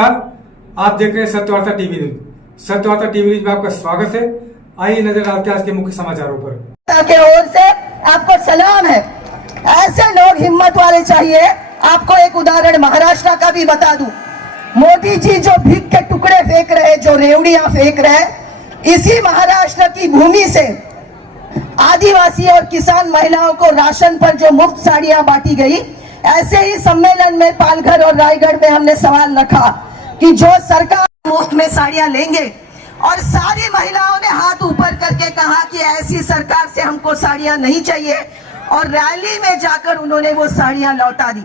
नमस्कार, आप देख रहे हैं Satyavarta TV news. Satyavarta TV news में आपका स्वागत है। आइए नजर डालते हैं आज के मुख्य समाचारों पर। के ओर से आपको सलाम है। ऐसे लोग हिम्मत वाले चाहिए। आपको एक उदाहरण महाराष्ट्र का भी बता दूं। मोदी जी जो भीख के टुकड़े फेंक रहे, जो रेवड़ियां फेंक रहे, इसी महाराष्ट्र की भूमि से आदिवासी और किसान महिलाओं को राशन पर जो मुफ्त साड़ियां बांटी गई, ऐसे ही सम्मेलन में पालघर और रायगढ़ में हमने सवाल रखा कि जो सरकार मुफ्त में साड़ियां लेंगे, और सारी महिलाओं ने हाथ ऊपर करके कहा कि ऐसी सरकार से हमको साड़ियां नहीं चाहिए, और रैली में जाकर उन्होंने वो साड़ियां लौटा दी।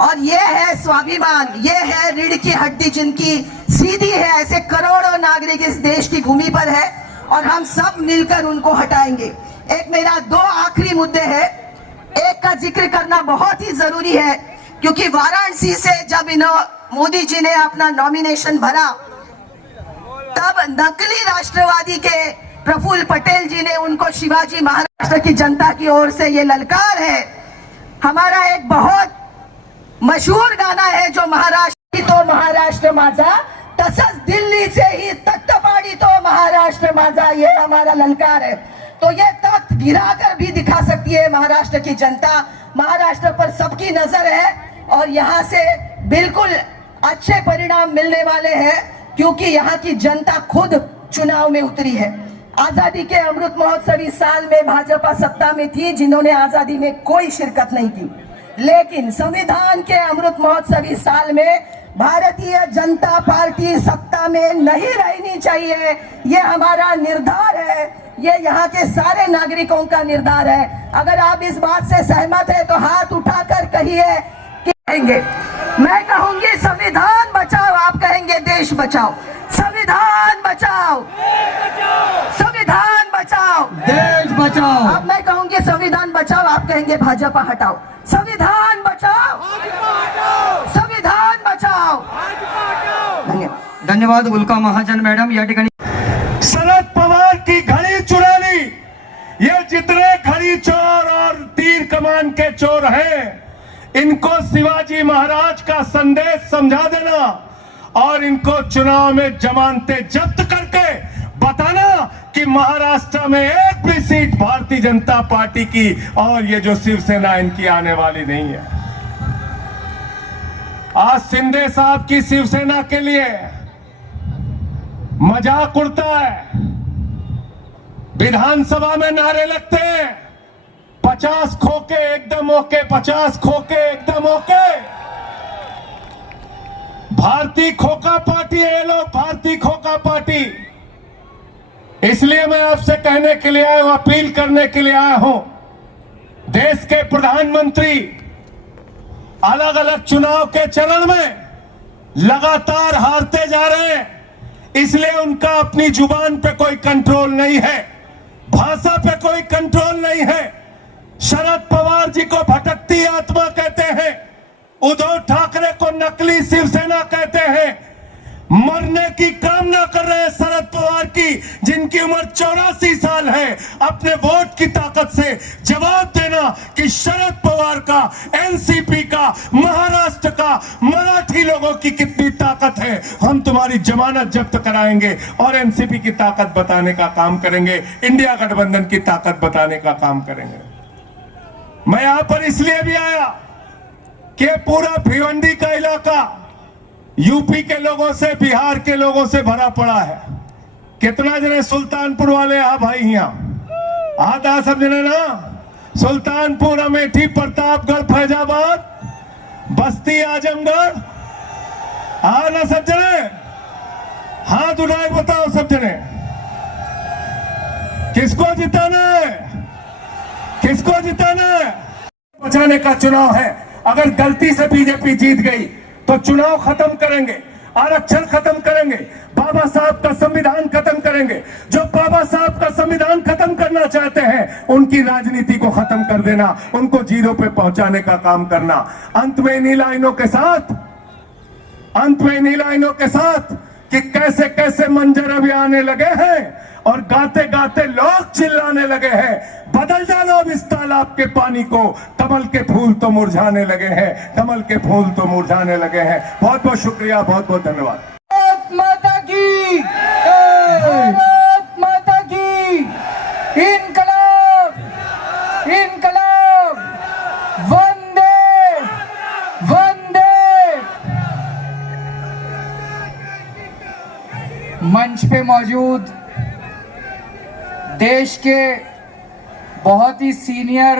और ये है स्वाभिमान, ये है रीढ़ की हड्डी जिनकी सीधी है। ऐसे करोड़ों नागरिक इस देश की भूमि पर है और हम सब मिलकर उनको हटाएंगे। एक मेरा दो आखिरी मुद्दे हैं। एक का जिक्र करना बहुत ही जरूरी है, क्योंकि वाराणसी से जब मोदी जी ने अपना नॉमिनेशन भरा, तब नकली राष्ट्रवादी के प्रफुल्ल पटेल जी ने उनको शिवाजी महाराष्ट्र की जनता की ओर से ये ललकार है। हमारा एक बहुत मशहूर गाना है जो महाराष्ट्र तो महाराष्ट्र माझा, तसंच दिल्ली से ही तख्तपाडी तो महाराष्ट्र माझा, ये हमारा ललकार है। तो ये तख्त गिराकर भी दिखा सकती है महाराष्ट्र की जनता। महाराष्ट्र पर सबकी नजर है और यहाँ से बिल्कुल अच्छे परिणाम मिलने वाले हैं, क्योंकि यहाँ की जनता खुद चुनाव में उतरी है। आजादी के अमृत महोत्सवी साल में भाजपा सत्ता में थी, जिन्होंने आजादी में कोई शिरकत नहीं की, लेकिन संविधान के अमृत महोत्सवी साल में भारतीय जनता पार्टी सत्ता में नहीं रहनी चाहिए। ये हमारा निर्धार है, ये यहाँ के सारे नागरिकों का निर्धार है। अगर आप इस बात से सहमत है तो हाथ उठाकर कहिए कि कहेंगे। मैं कहूंगी संविधान बचाओ, आप कहेंगे देश बचाओ। संविधान बचाओ, संविधान बचाओ, देश बचाओ। अब मैं कहूंगी संविधान बचाओ, आप कहेंगे भाजपा हटाओ। संविधान बचाओ, संविधान बचाओ। धन्यवाद उल्का महाजन मैडम। या ठिकाणी शरद पवार की घड़ी चुरा ली। ये जितने घड़ी चोर और तीर कमान के चोर हैं, इनको शिवाजी महाराज का संदेश समझा देना और इनको चुनाव में जमानतें जब्त करके बताना कि महाराष्ट्र में एक भी सीट भारतीय जनता पार्टी की और ये जो शिवसेना इनकी आने वाली नहीं है। आज शिंदे साहब की शिवसेना के लिए मजाक उड़ता है। विधानसभा में नारे लगते हैं 50 खोके एकदम ओके, 50 खोके एकदम ओके। भारतीय खोका पार्टी है ये लोग, भारतीय खोका पार्टी। इसलिए मैं आपसे कहने के लिए आया हूं, अपील करने के लिए आया हूं। देश के प्रधानमंत्री अलग अलग चुनाव के चरण में लगातार हारते जा रहे हैं, इसलिए उनका अपनी जुबान पे कोई कंट्रोल नहीं है, भाषा पे कोई कंट्रोल नहीं है। शरद पवार जी को भटकती आत्मा कहते हैं, उद्धव ठाकरे को नकली शिवसेना कहते हैं। मरने की कामना कर रहे हैं शरद पवार की, जिनकी उम्र 84 साल है। अपने वोट की ताकत से जवाब देना कि शरद पवार का, एनसीपी का, महाराष्ट्र का, मराठी लोगों की कितनी ताकत है। हम तुम्हारी जमानत जब्त कराएंगे और एनसीपी की ताकत बताने का काम करेंगे, इंडिया गठबंधन की ताकत बताने का काम करेंगे। मैं यहां पर इसलिए भी आया कि पूरा भिवंडी का इलाका यूपी के लोगों से, बिहार के लोगों से भरा पड़ा है। कितना जने सुल्तानपुर वाले आ भाई, यहाँ आता सब जने ना। सुल्तानपुर, अमेठी, प्रतापगढ़, फैजाबाद, बस्ती, आजमगढ़, आ ना सब जने? हाथ उठाए बताओ सब जने, किसको जिताना है, किसको जिताना है? बचाने का चुनाव है। अगर गलती से बीजेपी जीत गई तो चुनाव खत्म करेंगे, आरक्षण खत्म करेंगे, बाबा साहब का संविधान खत्म करेंगे। जो बाबा साहब का संविधान खत्म करना चाहते हैं, उनकी राजनीति को खत्म कर देना, उनको जीरो पे पहुंचाने का काम करना। अंत में इन्हीं लाइनों के साथ कि कैसे कैसे मंजर अभी आने लगे हैं और गाते गाते लोग चिल्लाने लगे हैं, बदल डालो अब इस तालाब के पानी को, कमल के फूल तो मुरझाने लगे हैं, कमल के फूल तो मुरझाने लगे हैं। बहुत बहुत शुक्रिया, बहुत बहुत धन्यवाद। भारत माता की, भारत माता की, इनकलाब, इनकलाब, वंदे वंदे। मंच पे मौजूद देश के बहुत ही सीनियर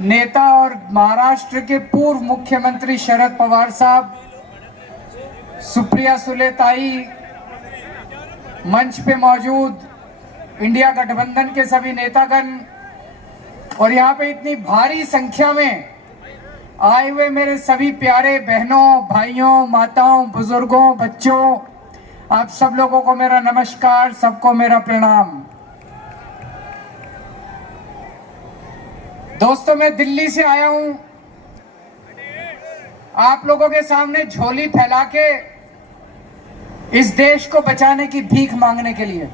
नेता और महाराष्ट्र के पूर्व मुख्यमंत्री शरद पवार साहब, सुप्रिया सुले ताई, मंच पे मौजूद इंडिया गठबंधन के सभी नेतागण और यहाँ पे इतनी भारी संख्या में आए हुए मेरे सभी प्यारे बहनों, भाइयों, माताओं, बुजुर्गों, बच्चों, आप सब लोगों को मेरा नमस्कार, सबको मेरा प्रणाम। दोस्तों, मैं दिल्ली से आया हूं आप लोगों के सामने झोली फैला के इस देश को बचाने की भीख मांगने के लिए।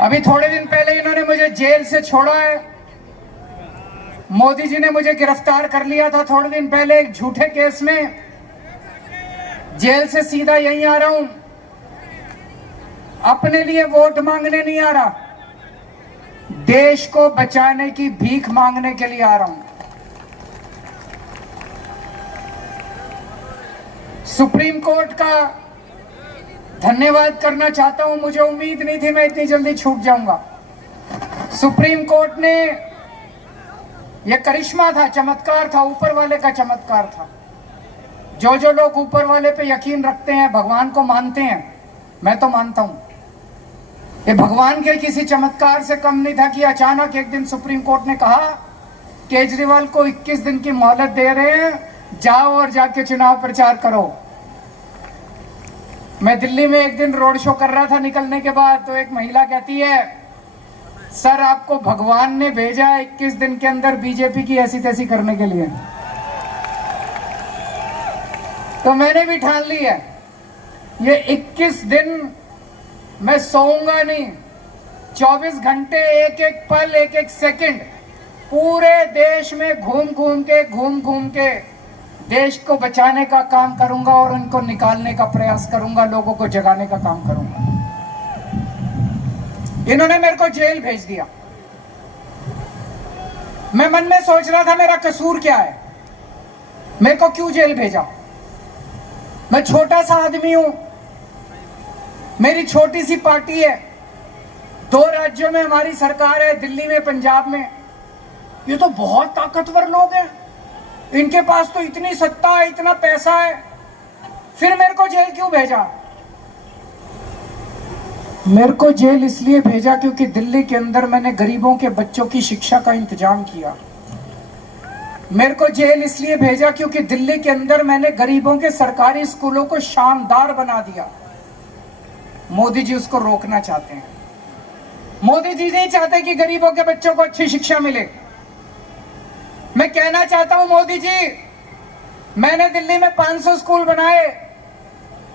अभी थोड़े दिन पहले इन्होंने मुझे जेल से छोड़ा है। मोदी जी ने मुझे गिरफ्तार कर लिया था थोड़े दिन पहले एक झूठे केस में। जेल से सीधा यहीं आ रहा हूं, अपने लिए वोट मांगने नहीं आ रहा, देश को बचाने की भीख मांगने के लिए आ रहा हूं। सुप्रीम कोर्ट का धन्यवाद करना चाहता हूं। मुझे उम्मीद नहीं थी मैं इतनी जल्दी छूट जाऊंगा। सुप्रीम कोर्ट ने, यह करिश्मा था, चमत्कार था, ऊपर वाले का चमत्कार था। जो लोग ऊपर वाले पे यकीन रखते हैं, भगवान को मानते हैं, मैं तो मानता हूं, ये भगवान के किसी चमत्कार से कम नहीं था कि अचानक एक दिन सुप्रीम कोर्ट ने कहा केजरीवाल को 21 दिन की मोहलत दे रहे हैं, जाओ और जाके चुनाव प्रचार करो। मैं दिल्ली में एक दिन रोड शो कर रहा था, निकलने के बाद तो एक महिला कहती है, सर आपको भगवान ने भेजा 21 दिन के अंदर बीजेपी की ऐसी तैसी करने के लिए। तो मैंने भी ठान ली है, ये 21 दिन मैं सोऊंगा नहीं, 24 घंटे, एक एक पल, एक एक सेकंड पूरे देश में घूम घूम के देश को बचाने का काम करूंगा और उनको निकालने का प्रयास करूंगा, लोगों को जगाने का काम करूंगा। इन्होंने मेरे को जेल भेज दिया। मैं मन में सोच रहा था मेरा कसूर क्या है, मेरे को क्यों जेल भेजा। मैं छोटा सा आदमी हूं, मेरी छोटी सी पार्टी है, 2 राज्यों में हमारी सरकार है, दिल्ली में, पंजाब में। ये तो बहुत ताकतवर लोग हैं, इनके पास तो इतनी सत्ता है, इतना पैसा है, फिर मेरे को जेल क्यों भेजा। मेरे को जेल इसलिए भेजा क्योंकि दिल्ली के अंदर मैंने गरीबों के बच्चों की शिक्षा का इंतजाम किया। मेरे को जेल इसलिए भेजा क्योंकि दिल्ली के अंदर मैंने गरीबों के सरकारी स्कूलों को शानदार बना दिया। मोदी जी उसको रोकना चाहते हैं। मोदी जी नहीं चाहते कि गरीबों के बच्चों को अच्छी शिक्षा मिले। मैं कहना चाहता हूं मोदी जी, मैंने दिल्ली में 500 स्कूल बनाए,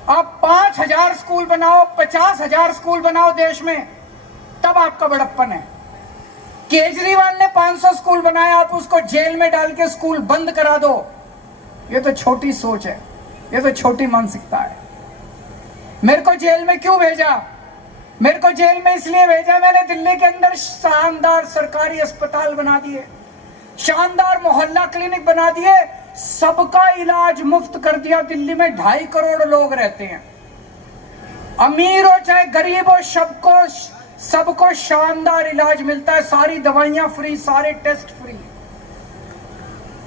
आप 5000 स्कूल बनाओ, 50,000 स्कूल बनाओ देश में, तब आपका बड़प्पन है। केजरीवाल ने 500 स्कूल बनाए, आप उसको जेल में डाल के स्कूल बंद करा दो। ये तो छोटी सोच है, ये तो छोटी मानसिकता है। मेरे को जेल में क्यों भेजा? मेरे को जेल में इसलिए भेजा, मैंने दिल्ली के अंदर शानदार सरकारी अस्पताल बना दिए, शानदार मोहल्ला क्लिनिक बना दिए, सबका इलाज मुफ्त कर दिया। दिल्ली में 2.5 करोड़ लोग रहते हैं, अमीर हो चाहे गरीब हो, सबको शानदार इलाज मिलता है, सारी दवाइयां फ्री, सारे टेस्ट फ्री।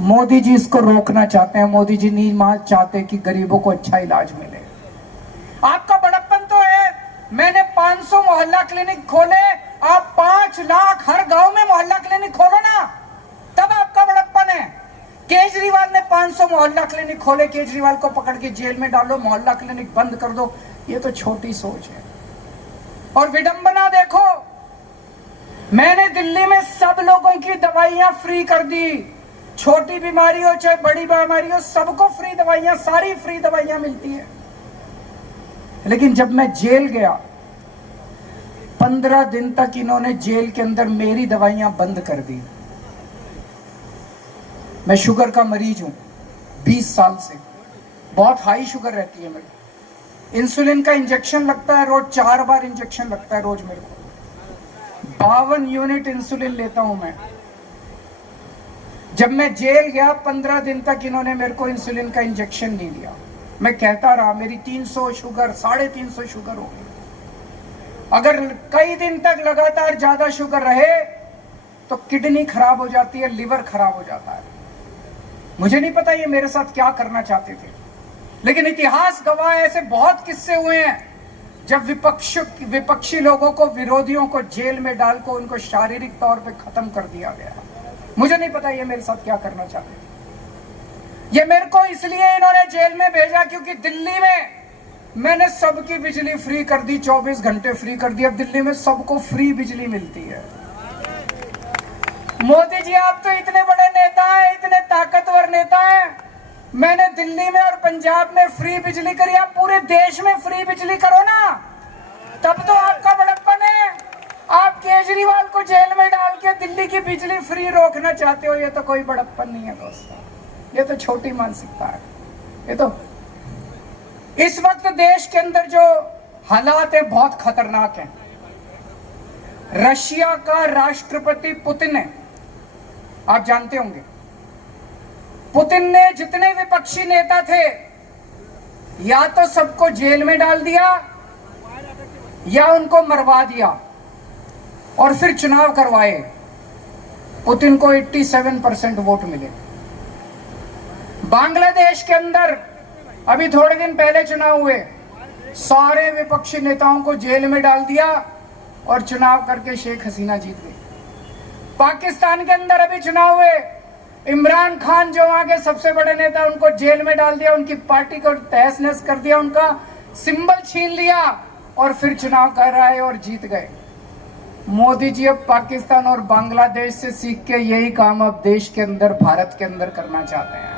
मोदी जी इसको रोकना चाहते हैं। मोदी जी नहीं चाहते कि गरीबों को अच्छा इलाज मिले। आपका बड़प्पन तो है, मैंने 500 मोहल्ला क्लिनिक खोले, आप 5 लाख हर गांव में मोहल्ला क्लिनिक खोलो ना, तब आपका बड़प्पन है। केजरीवाल ने 500 मोहल्ला क्लिनिक खोले, केजरीवाल को पकड़ के जेल में डालो, मोहल्ला क्लिनिक बंद कर दो, ये तो छोटी सोच है। और विडंबना देखो, मैंने दिल्ली में सब लोगों की दवाइयां फ्री कर दी, छोटी बीमारी हो चाहे बड़ी बीमारी हो, सबको फ्री दवाइयां, सारी फ्री दवाइयां मिलती है। लेकिन जब मैं जेल गया, 15 दिन तक इन्होंने जेल के अंदर मेरी दवाइयां बंद कर दी। मैं शुगर का मरीज हूं 20 साल से, बहुत हाई शुगर रहती है मेरी। इंसुलिन का इंजेक्शन लगता है रोज, 4 बार इंजेक्शन लगता है रोज मेरे को। 52 यूनिट इंसुलिन लेता हूं मैं। जब मैं जेल गया 15 दिन तक इन्होंने मेरे को इंसुलिन का इंजेक्शन नहीं दिया। मैं कहता रहा मेरी 300 शुगर, 350 शुगर हो गई। अगर कई दिन तक लगातार ज्यादा शुगर रहे तो किडनी खराब हो जाती है, लिवर खराब हो जाता है। मुझे नहीं पता ये मेरे साथ क्या करना चाहते थे, लेकिन इतिहास गवाह ऐसे बहुत किस्से हुए हैं जब विपक्षी लोगों को, विरोधियों को जेल में डालकर उनको शारीरिक तौर पे खत्म कर दिया गया। मुझे नहीं पता ये मेरे साथ क्या करना चाहते थे। ये मेरे को इसलिए इन्होंने जेल में भेजा क्योंकि दिल्ली में मैंने सबकी बिजली फ्री कर दी, 24 घंटे फ्री कर दी। अब दिल्ली में सबको फ्री बिजली मिलती है। मोदी जी, आप तो इतने बड़े नेता हैं, इतने ताकतवर नेता हैं। मैंने दिल्ली में और पंजाब में फ्री बिजली करी, आप पूरे देश में फ्री बिजली करो ना, तब तो आपका बड़प्पन है। आप केजरीवाल को जेल में डाल के दिल्ली की बिजली फ्री रोकना चाहते हो, ये तो कोई बड़प्पन नहीं है दोस्तों, ये तो छोटी मानसिकता है। ये तो इस वक्त देश के अंदर जो हालात है बहुत खतरनाक है। रशिया का राष्ट्रपति पुतिन है, आप जानते होंगे। पुतिन ने जितने विपक्षी नेता थे या तो सबको जेल में डाल दिया या उनको मरवा दिया और फिर चुनाव करवाए। पुतिन को 87% वोट मिले। बांग्लादेश के अंदर अभी थोड़े दिन पहले चुनाव हुए, सारे विपक्षी नेताओं को जेल में डाल दिया और चुनाव करके शेख हसीना जीत गई। पाकिस्तान के अंदर अभी चुनाव हुए, इमरान खान जो वहां के सबसे बड़े नेता, उनको जेल में डाल दिया, उनकी पार्टी को तहस नहस कर दिया, उनका सिंबल छीन लिया और फिर चुनाव कर रहा है और जीत गए। मोदी जी अब पाकिस्तान और बांग्लादेश से सीख के यही काम अब देश के अंदर, भारत के अंदर करना चाहते हैं।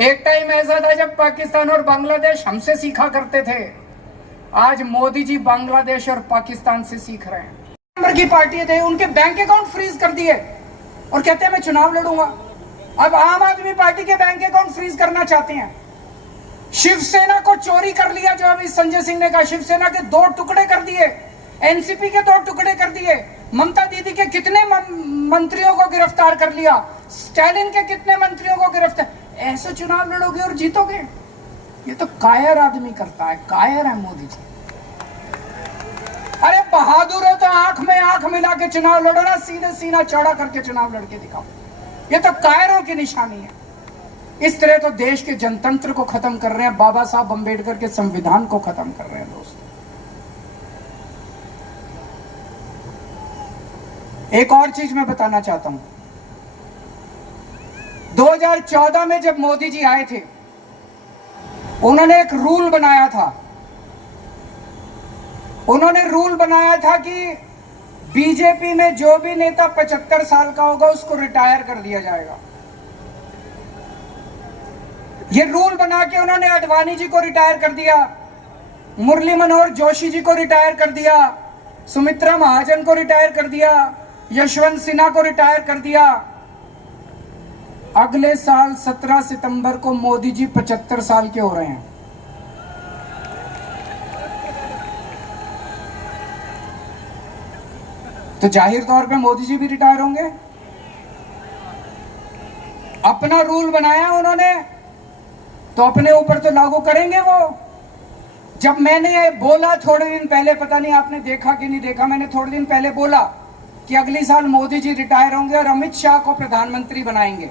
एक टाइम ऐसा था जब पाकिस्तान और बांग्लादेश हमसे सीखा करते थे, आज मोदी जी बांग्लादेश और पाकिस्तान से सीख रहे हैं। नंबर की पार्टी थे, उनके बैंक अकाउंट फ्रीज कर दिए और कहते हैं मैं चुनाव लड़ूंगा। अब आम आदमी पार्टी के बैंक अकाउंट फ्रीज करना चाहते हैं। शिवसेना को चोरी कर लिया, जो अभी संजय सिंह ने कहा, शिवसेना के 2 टुकड़े कर दिए, एनसीपी के 2 टुकड़े कर दिए, ममता दीदी के कितने मंत्रियों को गिरफ्तार कर लिया, स्टालिन के कितने मंत्रियों को गिरफ्तार। ऐसे चुनाव लड़ोगे और जीतोगे? ये तो कायर आदमी करता है, कायर है मोदी जी। अरे बहादुर हो तो आंख में आंख मिला के चुनाव लड़ो ना, सीधे सीना चौड़ा करके चुनाव लड़के दिखाओ। ये तो कायरों की निशानी है। इस तरह तो देश के जनतंत्र को खत्म कर रहे हैं, बाबा साहब अंबेडकर के संविधान को खत्म कर रहे हैं दोस्तों। एक और चीज मैं बताना चाहता हूं। 2014 में जब मोदी जी आए थे, उन्होंने एक रूल बनाया था। उन्होंने रूल बनाया था कि बीजेपी में जो भी नेता 75 साल का होगा उसको रिटायर कर दिया जाएगा। ये रूल बना के उन्होंने आडवाणी जी को रिटायर कर दिया, मुरली मनोहर जोशी जी को रिटायर कर दिया, सुमित्रा महाजन को रिटायर कर दिया, यशवंत सिन्हा को रिटायर कर दिया। अगले साल 17 सितंबर को मोदी जी 75 साल के हो रहे हैं। तो जाहिर तौर पे मोदी जी भी रिटायर होंगे। अपना रूल बनाया उन्होंने तो अपने ऊपर तो लागू करेंगे वो। जब मैंने बोला थोड़े दिन पहले, पता नहीं आपने देखा कि नहीं देखा, मैंने थोड़े दिन पहले बोला कि अगली साल मोदी जी रिटायर होंगे और अमित शाह को प्रधानमंत्री बनाएंगे,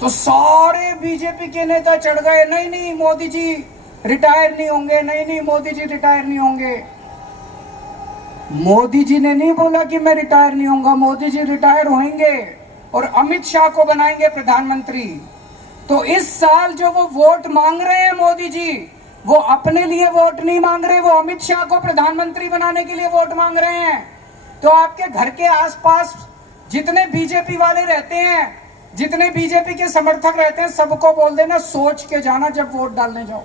तो सारे बीजेपी के नेता चढ़ गए, नहीं नहीं मोदी जी रिटायर नहीं होंगे, नहीं नहीं मोदी जी रिटायर नहीं होंगे। मोदी जी ने नहीं बोला कि मैं रिटायर नहीं होऊंगा, मोदी जी रिटायर होंगे और अमित शाह को बनाएंगे प्रधानमंत्री। तो इस साल जो वो वोट मांग रहे हैं मोदी जी, वो अपने लिए वोट नहीं मांग रहे, वो अमित शाह को प्रधानमंत्री बनाने के लिए वोट मांग रहे हैं। तो आपके घर के आसपास जितने बीजेपी वाले रहते हैं, जितने बीजेपी के समर्थक रहते हैं, सबको बोल देना सोच के जाना जब वोट डालने जाओ।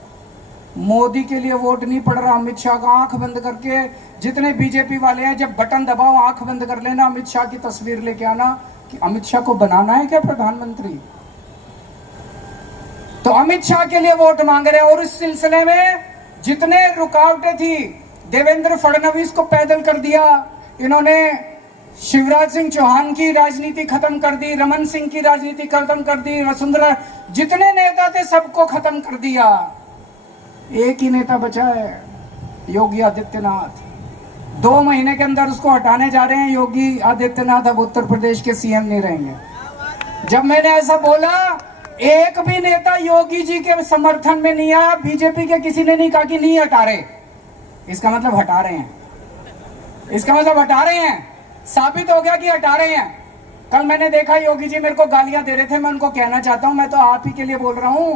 मोदी के लिए वोट नहीं पड़ रहा, अमित शाह का आंख बंद करके, जितने बीजेपी वाले हैं जब बटन दबाओ आंख बंद कर लेना, अमित शाह की तस्वीर लेके आना कि अमित शाह को बनाना है क्या प्रधानमंत्री। तो अमित शाह के लिए वोट मांग रहे हैं। और इस सिलसिले में जितने रुकावटें थी, देवेंद्र फडणवीस को पैदल कर दिया इन्होंने, शिवराज सिंह चौहान की राजनीति खत्म कर दी, रमन सिंह की राजनीति खत्म कर दी, वसुंधरा, जितने नेता थे सबको खत्म कर दिया। एक ही नेता बचा है, योगी आदित्यनाथ। 2 महीने के अंदर उसको हटाने जा रहे हैं। योगी आदित्यनाथ अब उत्तर प्रदेश के सीएम नहीं रहेंगे। जब मैंने ऐसा बोला, एक भी नेता योगी जी के समर्थन में नहीं आया। बीजेपी के किसी ने नहीं कहा कि नहीं हटा रहे, इसका मतलब हटा रहे हैं, इसका मतलब हटा रहे हैं। साबित हो गया कि हटा रहे हैं। कल मैंने देखा योगी जी मेरे को गालियां दे रहे थे। मैं उनको कहना चाहता हूं, मैं तो आप ही के लिए बोल रहा हूं,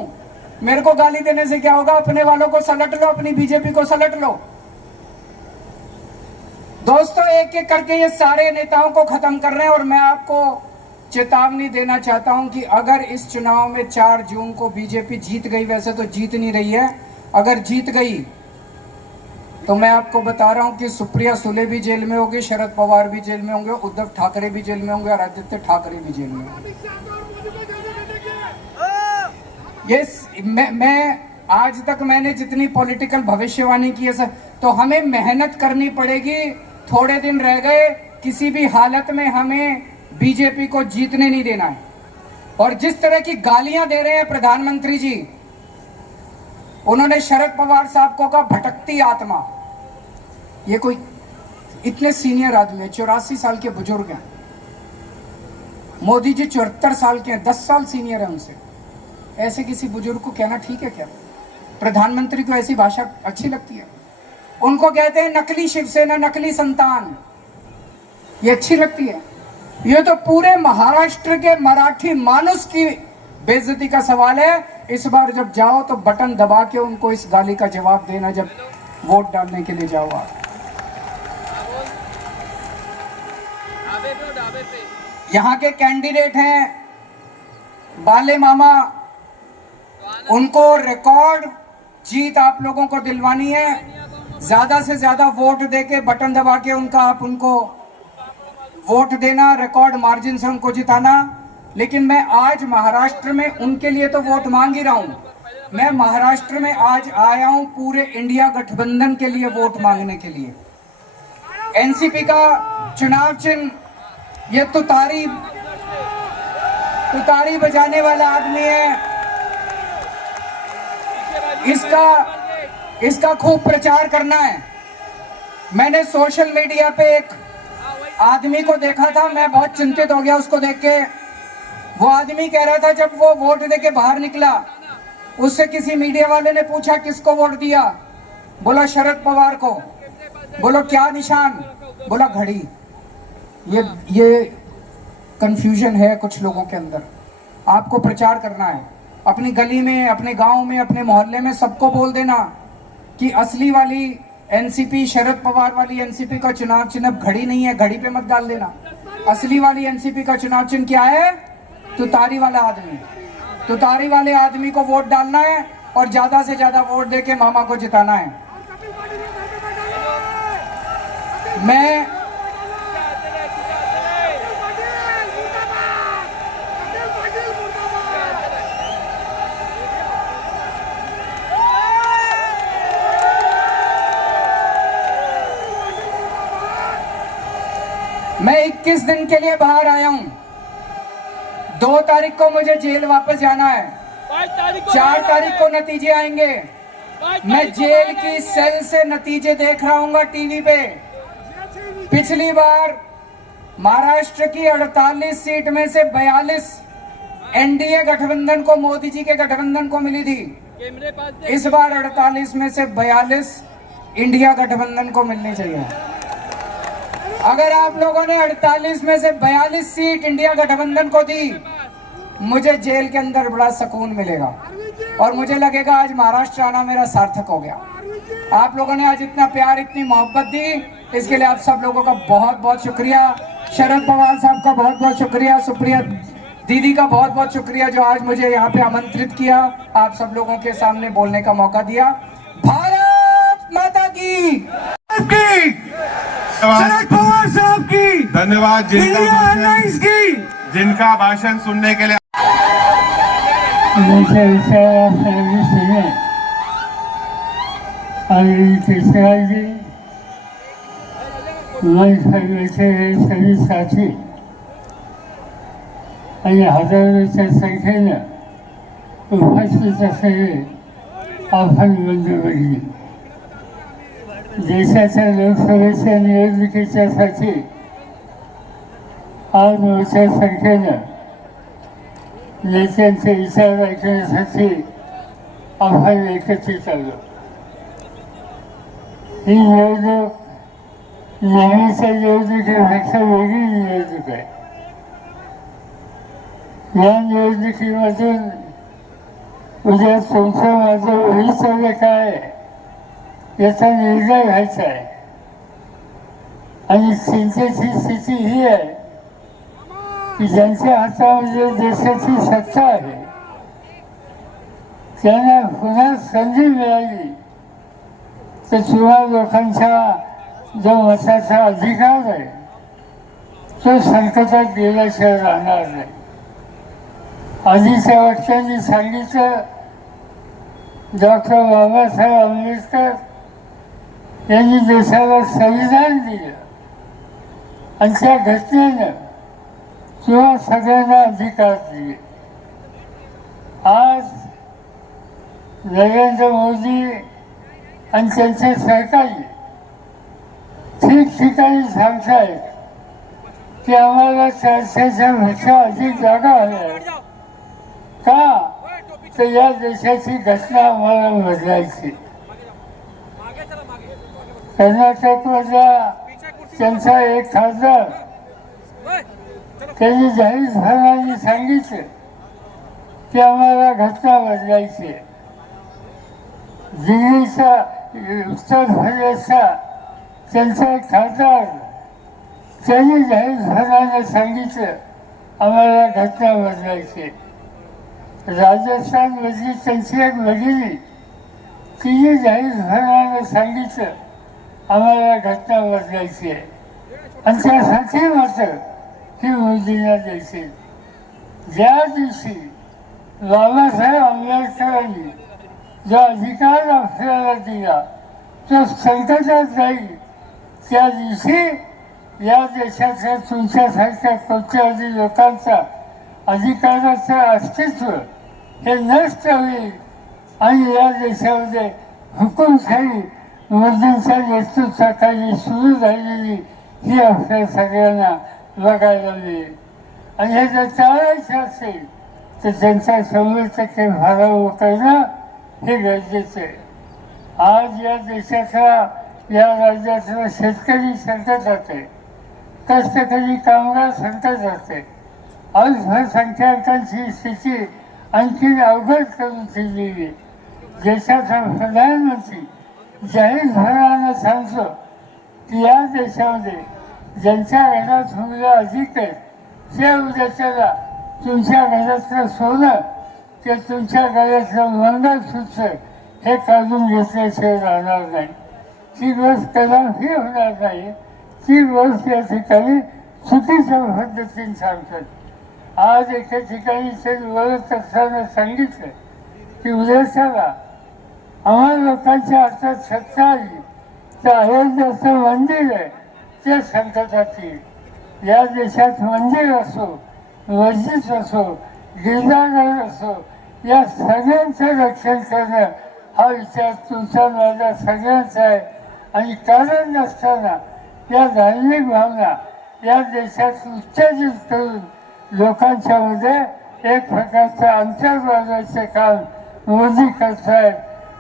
मेरे को गाली देने से क्या होगा, अपने वालों को सलट लो, अपनी बीजेपी को सलट लो। दोस्तों, एक एक करके ये सारे नेताओं को खत्म कर रहे हैं। और मैं आपको चेतावनी देना चाहता हूं कि अगर इस चुनाव में 4 जून को बीजेपी जीत गई, वैसे तो जीत नहीं रही है, अगर जीत गई तो मैं आपको बता रहा हूं कि सुप्रिया सुले भी जेल में होगी, शरद पवार भी जेल में होंगे, उद्धव ठाकरे भी जेल में होंगे और आदित्य ठाकरे भी जेल में होंगे। मैं आज तक मैंने जितनी पॉलिटिकल भविष्यवाणी की है सर, तो हमें मेहनत करनी पड़ेगी। थोड़े दिन रह गए, किसी भी हालत में हमें बीजेपी को जीतने नहीं देना है। और जिस तरह की गालियां दे रहे हैं प्रधानमंत्री जी, उन्होंने शरद पवार साहब को कहा भटकती आत्मा। ये कोई इतने सीनियर आदमी है, 84 साल के बुजुर्ग हैं। मोदी जी 74 साल के हैं, 10 साल सीनियर है उनसे। ऐसे किसी बुजुर्ग को कहना ठीक है क्या? प्रधानमंत्री को ऐसी भाषा अच्छी लगती है? उनको कहते हैं नकली शिवसेना, नकली संतान, ये अच्छी लगती है? ये तो पूरे महाराष्ट्र के मराठी मानुस की बेइज्जती का सवाल है। इस बार जब जाओ तो बटन दबा के उनको इस गाली का जवाब देना जब वोट डालने के लिए जाओ आप। यहाँ के कैंडिडेट हैं बाले मामा, उनको रिकॉर्ड जीत आप लोगों को दिलवानी है। ज्यादा से ज्यादा वोट देके बटन दबा के उनको वोट देना, रिकॉर्ड मार्जिन से उनको जिताना। लेकिन मैं आज महाराष्ट्र में उनके लिए तो वोट मांग ही रहा हूं। मैं महाराष्ट्र में आज आया हूं पूरे इंडिया गठबंधन के लिए वोट मांगने के लिए। एनसीपी का चुनाव चिन्ह ये तुतारी बजाने वाला आदमी है, इसका खूब प्रचार करना है। मैंने सोशल मीडिया पे एक आदमी को देखा था, मैं बहुत चिंतित हो गया उसको देख के। वो आदमी कह रहा था जब वो वोट देके बाहर निकला, उससे किसी मीडिया वाले ने पूछा किसको वोट दिया, बोला शरद पवार को। बोलो क्या निशान? बोला घड़ी। ये कंफ्यूजन है कुछ लोगों के अंदर। आपको प्रचार करना है अपनी गली में, अपने गांव में, अपने मोहल्ले में, सबको बोल देना कि असली वाली एनसीपी, शरद पवार वाली एनसीपी का चुनाव चिन्ह घड़ी नहीं है, घड़ी पे मत डाल देना। असली वाली एनसीपी का चुनाव चिन्ह क्या है? तुतारी वाला आदमी। तुतारी वाले आदमी को वोट डालना है और ज्यादा से ज्यादा वोट देके मामा को जिताना है। मैं 21 दिन के लिए बाहर आया हूं। 2 तारीख को मुझे जेल वापस जाना है, 4 तारीख को नतीजे आएंगे। मैं जेल की सेल से नतीजे देख रहा हूँ टीवी पे। पिछली बार महाराष्ट्र की 48 सीट में से 42 एनडीए गठबंधन को, मोदी जी के गठबंधन को मिली थी। इस बार 48 में से 42 इंडिया गठबंधन को मिलनी चाहिए। अगर आप लोगों ने 48 में से 42 सीट इंडिया गठबंधन को दी, मुझे जेल के अंदर बड़ा सुकून मिलेगा। और मुझे लगेगा आज महाराष्ट्र आना मेरा सार्थक हो गया। आप लोगों ने आज इतना प्यार, इतनी मोहब्बत दी, इसके लिए आप सब लोगों का बहुत बहुत शुक्रिया। शरद पवार साहब का बहुत बहुत शुक्रिया, सुप्रिया दीदी का बहुत बहुत शुक्रिया जो आज मुझे यहाँ पे आमंत्रित किया, आप सब लोगों के सामने बोलने का मौका दिया। भारत माता की शरद पवार साहब की धन्यवाद। जिनका भाषण सुनने के लिए सभी साथी आणि हजारोच्या संख्येनं उपस्थित असलेले आव्हान बंधूभगिनी, देशाच्या लोकसभेच्या निवडणुकीच्यासाठी आज मोठ्या संख्येनं नेत्यांचे विचार ऐकण्यासाठी आव्हान एकत्रित आलो। ही निवडणूक नेहमीच्या निवडणुकीपेक्षा वेगळी निवडणूक आहे। या निवडणुकीमधून उद्या तुमचं माझं भवितव्य काय याचा निर्णय व्हायचा आहे आणि चिंतेची स्थिती ही आहे की ज्यांच्या हातामध्ये देशाची सत्ता आहे त्यांना पुन्हा संधी मिळाली तर तुम्हा लोकांचा जो मताचा अधिकार आहे तो संकटात गेल्याशिवाय राहणार नाही। आधीच्या वक्त्यांनी सांगितलं, डॉक्टर बाबासाहेब आंबेडकर यांनी देशाला संविधान दिलं आणि त्या घटनेनं किंवा सगळ्यांना अधिकार दिले। आज नरेंद्र मोदी आणि त्यांचे सहकारी ठिकठिकाणी सांगतायत की आम्हाला 400च्या अधिक जागा हव्या का, तर या देशाची घटना आम्हाला बदलायची। कर्नाटकमधला त्यांचा एक खासदार त्यांनी जाहीरपणाने सांगितलं की आम्हाला घटना बदलायची। दिल्लीचा उत्तर प्रदेशचा त्यांचा एक खासदार त्यांनी जाहीरपणाने सांगितलं आम्हाला घटना बदलायची। राजस्थानमधली त्यांची एक भगिनी तिने जाहीरपणाने सांगितलं आम्हाला घटना बदलायची आहे आणि त्यासाठी मात्र ही मोदींना द्यायची। ज्या दिवशी बाबासाहेब आंबेडकरांनी जो अधिकार आपल्याला दिला तो संकटात जाईल त्या दिवशी या देशाच्या तुमच्यासारख्या कोट्यावधी लोकांचा अधिकाराचं अस्तित्व हे नष्ट होईल आणि या देशामध्ये हुकुमशाही मोदींच्या नेतृत्वाखाली सुरू झालेली ही आपल्या सगळ्यांना बघायला मिळेल। आणि हे जर टाळायचं असेल तर त्यांचा 100% पराभव करणं हे गरजेचं आहे। आज या देशाचा, या राज्याचा शेतकरी संकटात आहे, कष्टकरी कामगार संकटात आहे, अल्पसंख्याकांची स्थिती आणखी अवघड करून ठेवलेली। देशाचा प्रधानमंत्री जाहीरपणाने सांगतो की या देशामध्ये ज्यांच्या घरात मुलं अधिक आहेत ते उद्याच्याला तुमच्या घरातलं सोनं ते तुमच्या घरातलं मंगळसूत्र हे काढून घेतल्याशिवाय राहणार नाही। ती गोष्ट कदापि होणार नाही। ती गोष्ट या ठिकाणी चुकीच्या पद्धतीने सांगतात। आज एका ठिकाणी ते बोलत असताना सांगितलं की उद्याच्याला आम्हा लोकांच्या हातात सत्ता आली तर अयोध्याचं मंदिर आहे ते संकटात येईल। या देशात मंदिर असो, मस्जिद असो, गिरजाघर असो, या सगळ्यांचं रक्षण करणं हा विचार तुमचा माझा सगळ्यांचा आहे। आणि कारण नसताना या धार्मिक भावना या देशात उत्तेजित करून लोकांच्यामध्ये एक प्रकारचं अंतर वाढवायचं काम मोदी करतायत।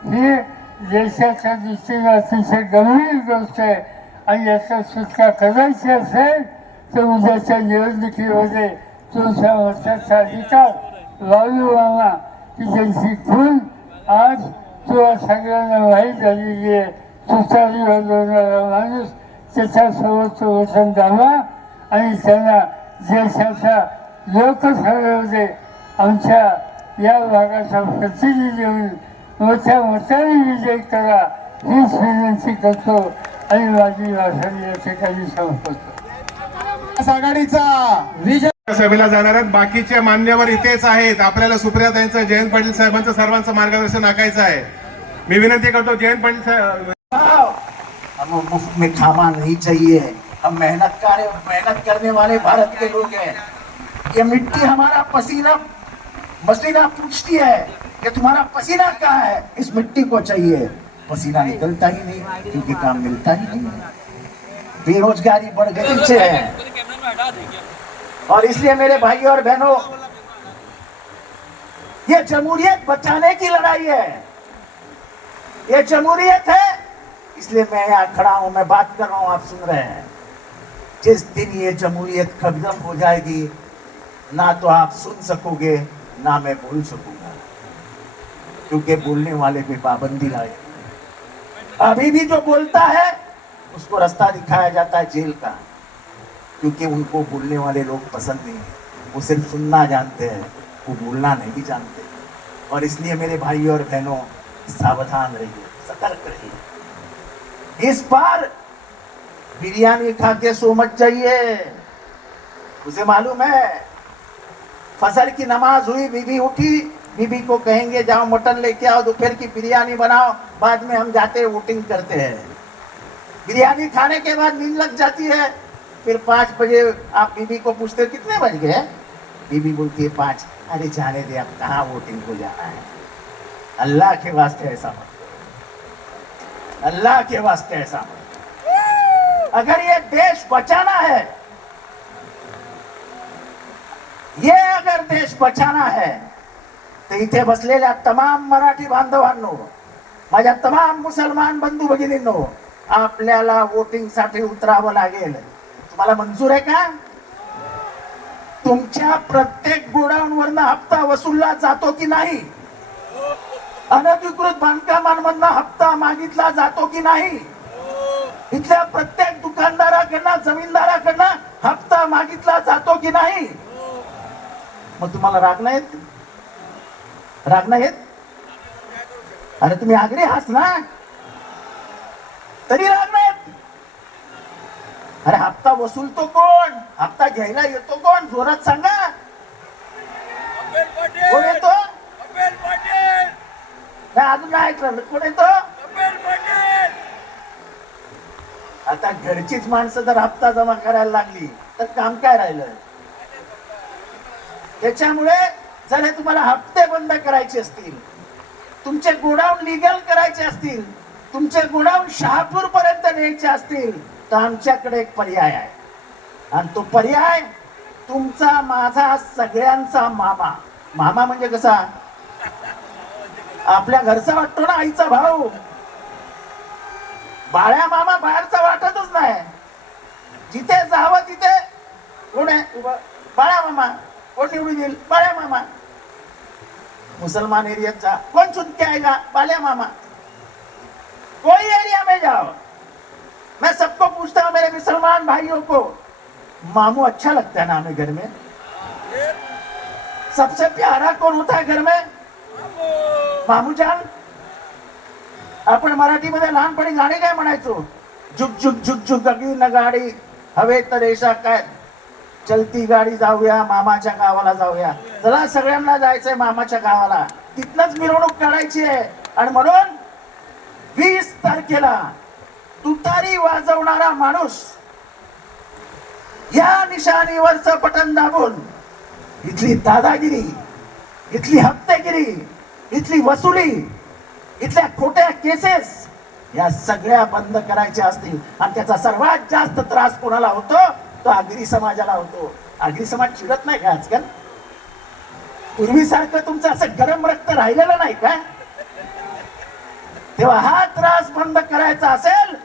ही देशाच्या दृष्टीने अतिशय गंभीर गोष्ट आहे आणि याचा सुटका करायची असेल तर उद्याच्या निवडणुकीमध्ये तुमच्या मताचा अधिकार लालू मामा की त्यांची खून आज तो सगळ्यांना वाईट झालेली आहे. तुतारी वाजवणारा माणूस त्याच्यासोबत तो वचन द्यावा आणि त्यांना देशाचा लोकसभेमध्ये आमच्या या भागाचा प्रतिनिधी होऊन मोठ्या मताने विजय करा हीच विनंती करतो आणि माझी भाषण या ठिकाणी संपवतो. आघाडीचा सभेला जाणार आहेत. बाकीचे मान्यवर इथेच आहेत. आपल्याला सुप्रियाताईंचं, जयंत पाटील साहेबांचं सर्वांचं मार्गदर्शन ऐकायचं आहे. मी विनंती करतो जयंत पाटील साहेब. हमें मुफ्त में खाना नहीं चाहिए. हम मेहनत करने वाले भारत के लोग हैं. ये मिट्टी हमारा पसीना पूछती है कि तुम्हारा पसीना कहाँ है. इस मिट्टी को चाहिए. पसीना निकलता ही नहीं क्योंकि काम मिलता ही नहीं. बेरोजगारी बढ़ गई है और इसलिए मेरे भाई और बहनों, ये जमहूरियत बचाने की लड़ाई है. ये जमहूरियत है, इसलिए मैं यहाँ खड़ा हूं, मैं बात कर रहा हूं, आप सुन रहे हैं. जिस दिन ये जमहूरियत खत्म हो जाएगी, ना तो आप सुन सकोगे ना मैं बोल सकूंगा, क्योंकि बोलने वाले पे पाबंदी लाए. अभी भी जो बोलता है उसको रास्ता दिखाया जाता है जेल का, क्योंकि उनको बोलने वाले लोग पसंद नहीं है. वो सिर्फ सुनना जानते हैं, वो बोलना नहीं जानते. और इसलिए मेरे भाई और बहनों, सावधान रहिए, सतर्क रहिए. इस बार बिरयानी खा के सो मत जाइए. उसे मालूम है फजर की नमाज हुई, बीबी उठी, बीबी को कहेंगे जाओ मटन लेके आओ, दोपहर की बिरयानी बनाओ, बाद में हम जाते वोटिंग करते हैं. बिरयानी खाने के बाद नींद लग जाती है. फिर 5 बजे आप बीबी को पूछते हो कितने बज गए. बीबी बोलती है 5. अरे जाने दे, अब कहाँ वोटिंग को जाना है. अल्लाह के वास्ते ऐसा मत, अल्लाह के वास्ते ऐसा मत. अगर ये देश बचाना है, ये अगर देश बचाना है, तर इथे बसलेल्या तमाम मराठी बांधवांनो, माझ्या तमाम मुसलमान बंधू भगिनींनो, आपल्याला वोटिंग साठी उतरावं लागेल. तुम्हाला मंजूर आहे का? तुमच्या प्रत्येक गोडाऊनवरनं हप्ता वसूलला जातो की नाही? अनधिकृत बांधकामांमधनं हप्ता मागितला जातो की नाही? इथल्या प्रत्येक दुकानदाराकडनं, जमीनदाराकडनं हप्ता मागितला जातो की नाही? मग तुम्हाला राग नाही येत? राग नाही येत? अरे तुम्ही आगरी आहात ना, तरी राग नाही येत? अरे हप्ता वसूलतो कोण? हप्ता घ्यायला येतो कोण? जोरात सांगा. कोण येतो? नाही, अजून नाही ऐकलं. कोण येतो? आता घरचीच माणसं जर हप्ता जमा करायला लागली तर काम काय राहिलं? त्याच्यामुळे जर हे तुम्हाला हप्ते बंद करायचे असतील, तुमचे गोडाऊन लिगल करायचे असतील, तुमचे गोडाऊन शहापूर पर्यंत न्यायचे असतील, तर आमच्याकडे एक पर्याय आहे. आणि तो पर्याय तुमचा, माझा, सगळ्यांचा मामा. मामा म्हणजे कसा? आपल्या घरचा वाटतो ना, आईचा भाऊ. बाळ्या मामा बाहेरचा वाटतच नाही. जिथे जावं तिथे कोण आहे? बाळ्या मामा. कोण निवडून येईल? बाळ्या मामा. मुसलमान एरिया जा, कौन चुन के आएगा? बाल्या मामा. कोई एरिया में जाओ, मैं सबको पूछता हूं, मेरे मुसलमान भाइयों को, मामू अच्छा लगता है ना हमें घर में? सबसे प्यारा कौन होता है घर में? मामू जान. आपण मराठीमध्ये लहानपणी गाणी काय म्हणायचो? झुक झुक झुक झुक अगी न गाडी, हवे तर रेषा काय, चलती गाडी जाऊया, मामाच्या गावाला जाऊया. चला सगळ्यांना जायचंय मामाच्या गावाला, तिथनच मिरवणूक काढायची आहे. आणि म्हणून 20 तारखेला तुतारी वाजवणारा माणूस या निशाणीवरचं बटन दाबून इथली दादागिरी, इथली हप्तेगिरी, इथली वसुली, इथल्या खोट्या केसेस या सगळ्या बंद करायच्या असतील. आणि त्याचा सर्वात जास्त त्रास कोणाला होतो? तो आगरी समाजाला होतो. आगरी समाज चिडत नाही का आजकाल? पूर्वीसारखं तुमचं असं गरम रक्त राहिलेलं नाही का? तेव्हा हा त्रास बंद करायचा असेल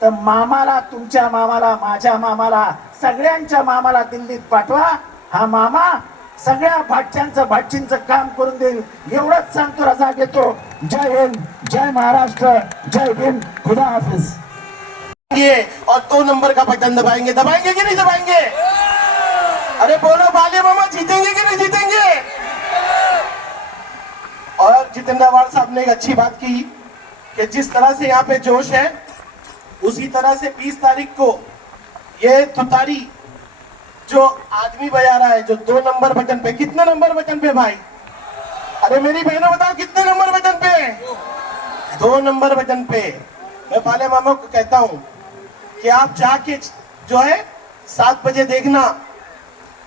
तर मामाला, तुमच्या मामाला, माझ्या मामाला, सगळ्यांच्या मामाला दिल्लीत पाठवा. हा मामा सगळ्या भाटजींचं काम करून देईल एवढंच सांगतो, रजा घेतो. जय हिंद, जय महाराष्ट्र, जय भीम, खुदा हाफिज. और 2 नंबर का बटन दबाएंगे कि नहीं दबाएंगे? अरे बोलो, बाले मामा जीतेंगे कि नहीं जीतेंगे? और जितेंद्र आवाड़ साहब ने एक अच्छी बात की कि जिस तरह से यहाँ पे जोश है, उसी तरह से 20 तारीख को ये तुतारी जो आदमी बजा रहा है, जो 2 नंबर बटन पे, कितने नंबर बटन पे भाई? अरे मेरी बहनों बताओ कितने नंबर बटन पे? 2 नंबर बटन पे. मैं बाले मामा को कहता हूं कि आप जाके जो है 7 बजे देखना,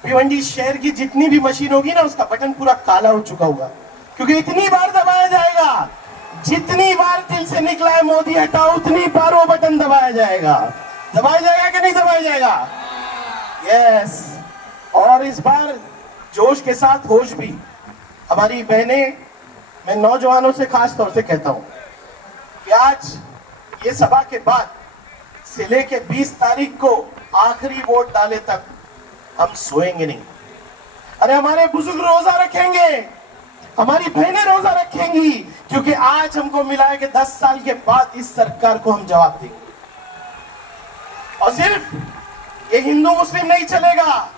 भिवंडी शहर की जितनी भी मशीन होगी ना, उसका बटन पूरा काला हो चुका होगा, क्योंकि इतनी बार दबाया जाएगा. जितनी बार दिल से निकला है मोदी हटाओ, उतनी बार वो बटन दबाया जाएगा. दबाया जाएगा कि नहीं दबाया जाएगा? यस. और इस बार जोश के साथ होश भी. हमारी बहनें, मैं नौजवानों से खास तौर से कहता हूं कि आज ये सभा के बाद से लेके 20 तारीख को आखिरी वोट डाले तक हम सोएंगे नहीं. अरे हमारे बुजुर्ग रोजा रखेंगे, हमारी बहनें रोजा रखेंगी, क्योंकि आज हमको मिला है कि 10 साल के बाद इस सरकार को हम जवाब देंगे. और सिर्फ ये हिंदू मुस्लिम नहीं चलेगा.